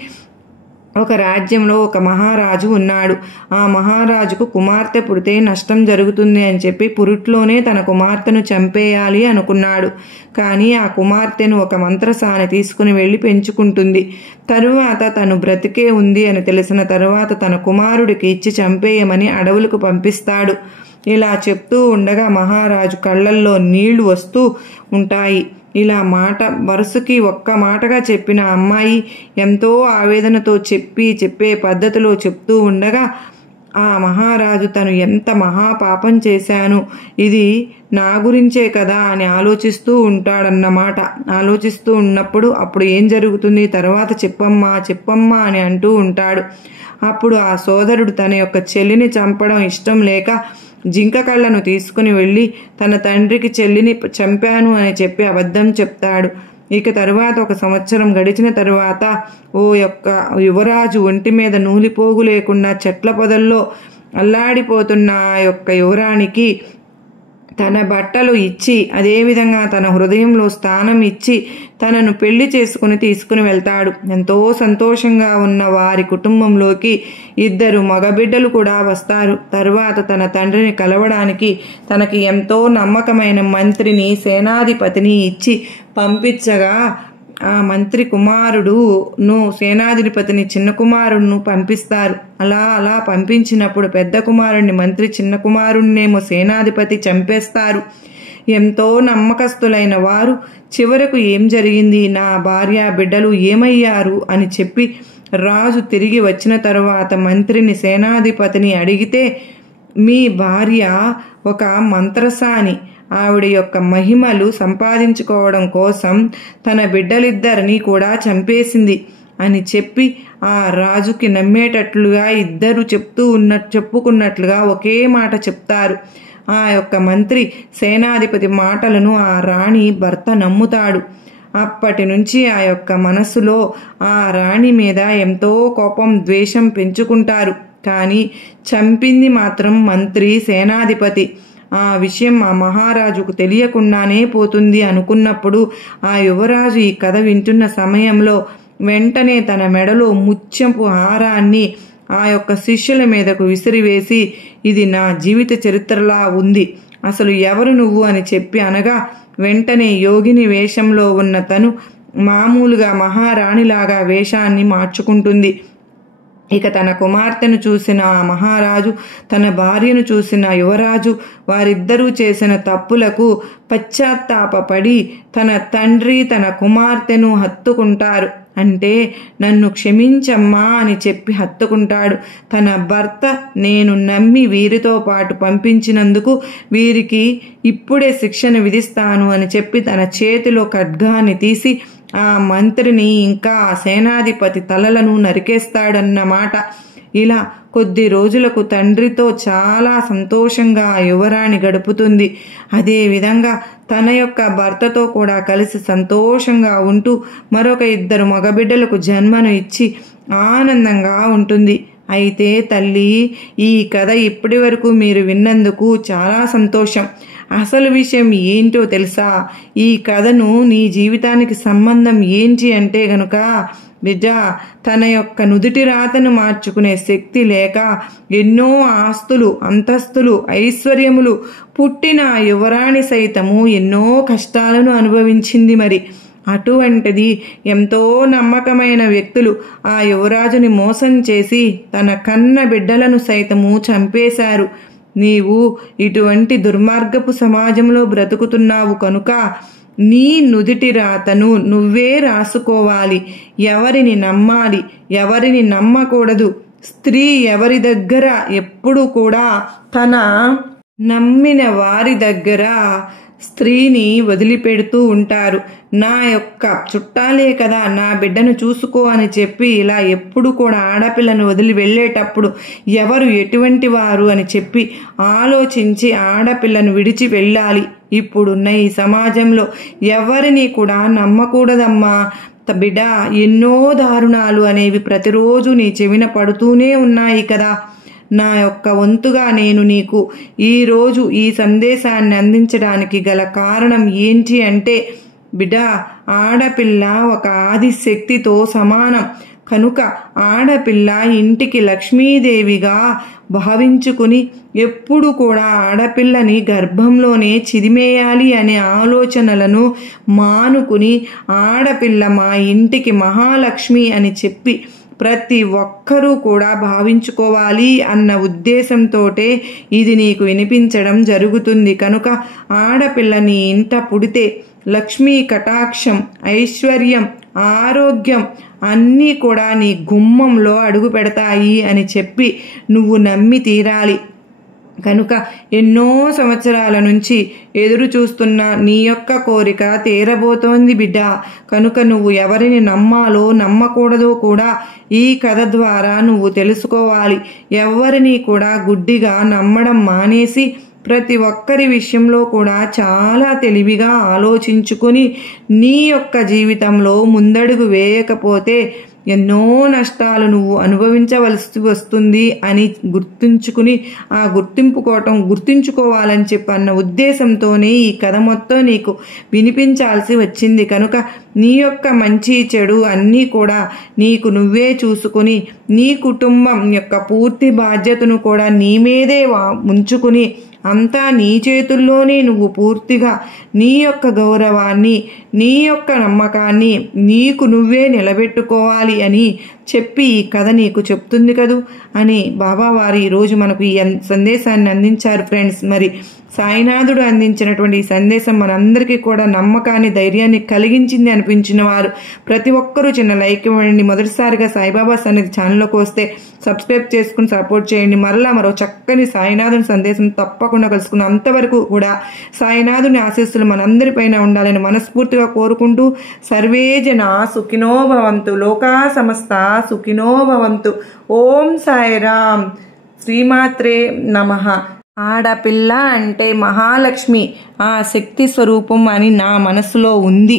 ఒక రాజ్యంలో ఒక మహారాజు ఉన్నాడు. ఆ మహారాజుకు కుమార్తె పుడితే నష్టం జరుగుతుంది అని చెప్పి పురుట్లోనే తన కుమార్తెను చంపేయాలి అనుకున్నాడు. కానీ ఆ కుమార్తెను ఒక మంత్రసాని తీసుకుని వెళ్ళి పెంచుకుంటుంది. తరువాత తను బ్రతికే ఉంది అని తెలిసిన తరువాత తన కుమారుడికి ఇచ్చి చంపేయమని అడవులకు పంపిస్తాడు. ఇలా చెప్తూ ఉండగా మహారాజు కళ్ళల్లో నీళ్లు వస్తూ ఉంటాయి. ఇలా మాట వరుసకి ఒక్క మాటగా చెప్పిన అమ్మాయి ఎంతో ఆవేదనతో చెప్పే పద్ధతిలో చెప్తూ ఉండగా ఆ మహారాజు తను ఎంత మహాపాపం చేశాను, ఇది నా గురించే కదా అని ఆలోచిస్తూ ఉంటాడన్నమాట. ఆలోచిస్తూ ఉన్నప్పుడు అప్పుడు ఏం జరుగుతుంది, తర్వాత చెప్పమ్మా అని అంటూ ఉంటాడు. అప్పుడు ఆ సోదరుడు తన యొక్క చెల్లిని చంపడం ఇష్టం లేక జింక కళ్ళను తీసుకుని వెళ్ళి తన తండ్రికి చెల్లిని చంపాను అని చెప్పి అబద్ధం చెప్తాడు. ఇక తరువాత 1 సంవత్సరం గడిచిన తరువాత ఓ యొక్క యువరాజు ఒంటి మీద నూలిపోగు లేకుండా చెట్ల పొదల్లో అల్లాడిపోతున్న ఆ యొక్క యువరానికి తన బట్టలు ఇచ్చి, అదేవిధంగా తన హృదయంలో స్థానం ఇచ్చి తనను పెళ్లి చేసుకుని తీసుకుని వెళ్తాడు. ఎంతో సంతోషంగా ఉన్న వారి కుటుంబంలోకి 2 మగబిడ్డలు కూడా వస్తారు. తరువాత తన తండ్రిని కలవడానికి తనకి ఎంతో నమ్మకమైన మంత్రిని, సేనాధిపతిని ఇచ్చి పంపించగా ఆ మంత్రి కుమారుడును సేనాధిపతిని చిన్న కుమారుడును పంపిస్తారు. అలా పంపించినప్పుడు పెద్ద కుమారుడిని మంత్రి, చిన్న కుమారుడినేమో సేనాధిపతి చంపేస్తారు. ఎంతో నమ్మకస్తులైన వారు చివరకు ఏం జరిగింది, నా భార్య బిడ్డలు ఏమయ్యారు అని చెప్పి రాజు తిరిగి వచ్చిన తరువాత మంత్రిని, సేనాధిపతిని అడిగితే, మీ భార్య ఒక మంత్రసాని, ఆవిడ యొక్క మహిమలు సంపాదించుకోవడం కోసం తన బిడ్డలిద్దరినీ కూడా చంపేసింది అని చెప్పి ఆ రాజుకి నమ్మేటట్లుగా ఇద్దరు చెప్పుకున్నట్లుగా ఒకే మాట చెప్తారు. ఆ యొక్క మంత్రి, సేనాధిపతి మాటలను ఆ రాణి భర్త నమ్ముతాడు. అప్పటి నుంచి ఆ యొక్క మనసులో ఆ రాణి మీద ఎంతో కోపం, ద్వేషం పెంచుకుంటారు. కానీ చంపింది మాత్రం మంత్రి, సేనాధిపతి. ఆ విషయం ఆ మహారాజుకు తెలియకుండానే పోతుంది అనుకున్నప్పుడు ఆ యువరాజు ఈ కథ వింటున్న సమయంలో వెంటనే తన మెడలో ముత్యపు హారాన్ని ఆ యొక్క శిష్యుల మీదకు విసిరివేసి, ఇది నా జీవిత చరిత్రలా ఉంది, అసలు ఎవరు నువ్వు అని చెప్పి అనగా వెంటనే యోగిని వేషంలో ఉన్న తను మామూలుగా మహారాణిలాగా వేషాన్ని మార్చుకుంటుంది. ఇక తన కుమార్తెను చూసిన ఆ మహారాజు, తన భార్యను చూసిన యువరాజు వారిద్దరూ చేసిన తప్పులకు పశ్చాత్తాపపడి తన తండ్రి, తన కుమార్తెను హత్తుకుంటారు. అంటే నన్ను క్షమించమ్మా అని చెప్పి హత్తుకుంటాడు. తన భర్త నేను నమ్మి వీరితో పాటు పంపించినందుకు వీరికి ఇప్పుడే శిక్షను విధిస్తాను అని చెప్పి తన చేతిలో ఖడ్గాన్ని తీసి ఆ మంత్రిని ఇంకా ఆ సేనాధిపతి తలలను నరికేస్తాడన్నమాట. ఇలా కొద్ది రోజులకు తండ్రితో చాలా సంతోషంగా ఆ యువరాణి గడుపుతుంది. అదేవిధంగా తన యొక్క భర్తతో కూడా కలిసి సంతోషంగా ఉంటూ మరొక 2 మగబిడ్డలకు జన్మను ఇచ్చి ఆనందంగా ఉంటుంది. అయితే తల్లి, ఈ కథ ఇప్పటి వరకు మీరు విన్నందుకు చాలా సంతోషం. అసలు విషయం ఏంటో తెలుసా? ఈ కథను నీ జీవితానికి సంబంధం ఏంటి అంటే గనుక, బిడ్డ తన యొక్క నుదుటి రాతను మార్చుకునే శక్తి లేక ఎన్నో ఆస్తులు, అంతస్తులు, ఐశ్వర్యములు పుట్టిన యువరాణి సైతము ఎన్నో కష్టాలను అనుభవించింది. మరి అటువంటిది ఎంతో నమ్మకమైన వ్యక్తులు ఆ యువరాజుని మోసం చేసి తన కన్న బిడ్డలను సైతము చంపేశారు. నీవు ఇటువంటి దుర్మార్గపు సమాజంలో బ్రతుకుతున్నావు కనుక నీ నుదిటి రాతను నువ్వే రాసుకోవాలి. ఎవరిని నమ్మాలి, ఎవరిని నమ్మకూడదు. స్త్రీ ఎవరి దగ్గర ఎప్పుడు కూడా తన నమ్మిన వారి దగ్గర స్త్రీని వదిలిపెడుతూ ఉంటారు. నా యొక్క చుట్టాలే కదా, నా బిడ్డను చూసుకో అని చెప్పి ఇలా ఎప్పుడు కూడా ఆడపిల్లను వదిలి వెళ్ళేటప్పుడు ఎవరు ఎటువంటి వారు అని చెప్పి ఆలోచించి ఆడపిల్లను విడిచి వెళ్ళాలి. ఇప్పుడున్న ఈ సమాజంలో ఎవరిని కూడా నమ్మకూడదమ్మా బిడ్డ. ఎన్నో దారుణాలు అనేవి ప్రతిరోజు నీ చెవిన పడుతూనే ఉన్నాయి కదా. నా యొక్క వంతుగా నేను నీకు ఈరోజు ఈ సందేశాన్ని అందించడానికి గల కారణం ఏంటి అంటే బిడ్డ, ఆడపిల్ల ఒక ఆదిశక్తితో సమానం కనుక ఆడపిల్ల ఇంటికి లక్ష్మీదేవిగా భావించుకుని ఎప్పుడు కూడా ఆడపిల్లని గర్భంలోనే చిదిమేయాలి అనే ఆలోచనలను మానుకుని ఆడపిల్ల మా ఇంటికి మహాలక్ష్మి అని చెప్పి ప్రతి ఒక్కరూ కూడా భావించుకోవాలి అన్న ఉద్దేశంతోటే ఇది నీకు వినిపించడం జరుగుతుంది. కనుక ఆడపిల్ల నీ ఇంట పుడితే లక్ష్మీ కటాక్షం, ఐశ్వర్యం, ఆరోగ్యం అన్నీ కూడా నీ గుమ్మంలో అడుగు పెడతాయి అని చెప్పి నువ్వు నమ్మి తీరాలి. కనుక ఎన్నో సంవత్సరాల నుంచి ఎదురు చూస్తున్న నీ యొక్క కోరిక తీరబోతోంది బిడ్డ. కనుక నువ్వు ఎవరిని నమ్మాలో నమ్మకూడదో కూడా ఈ కథ ద్వారా నువ్వు తెలుసుకోవాలి. ఎవరిని కూడా గుడ్డిగా నమ్మడం మానేసి ప్రతి ఒక్కరి విషయంలో కూడా చాలా తెలివిగా ఆలోచించుకొని నీ యొక్క జీవితంలో ముందడుగు వేయకపోతే ఎన్నో నష్టాలు నువ్వు అనుభవించవలసి వస్తుంది అని గుర్తుంచుకుని ఆ గుర్తుంచుకోవాలని చెప్పి అన్న ఉద్దేశంతోనే ఈ కథ మొత్తం నీకు వినిపించాల్సి వచ్చింది. కనుక నీ యొక్క మంచి చెడు అన్నీ కూడా నీకు నువ్వే చూసుకుని నీ కుటుంబం యొక్క పూర్తి బాధ్యతను కూడా నీ మీదే ఉంచుకుని అంతా నీ చేతుల్లోనే నువ్వు పూర్తిగా నీ యొక్క గౌరవాన్ని, నీ యొక్క నమ్మకాన్ని నీకు నువ్వే నిలబెట్టుకోవాలి అని చెప్పి ఈ కథ నీకు చెప్తుంది కదూ అని బాబావారు ఈరోజు మనకు ఈ సందేశాన్ని అందించారు ఫ్రెండ్స్. మరి సాయినాథుడు అందించినటువంటి ఈ సందేశం మనందరికీ కూడా నమ్మకాన్ని, ధైర్యాన్ని కలిగించింది అనిపించిన వారు ప్రతి ఒక్కరూ చిన్న లైక్ ఇవ్వండి. మొదటిసారిగా సాయిబాబా సన్నిధి ఛానల్లోకి వస్తే సబ్స్క్రైబ్ చేసుకుని సపోర్ట్ చేయండి. మరో చక్కని సాయినాథుని సందేశం తప్పకుండా కలుసుకున్నాం. అంతవరకు కూడా సాయినాథుని ఆశీస్సులు మనందరిపైన ఉండాలని మనస్ఫూర్తిగా కోరుకుంటూ సర్వే జనా సుఖినో భవంతు, లోకా సమస్త సుఖినో భవంతు. ఓం సాయిరామ్. శ్రీమాత్రే నమః. ఆడపిల్ల అంటే మహాలక్ష్మి, ఆ శక్తి స్వరూపం అని నా మనసులో ఉంది.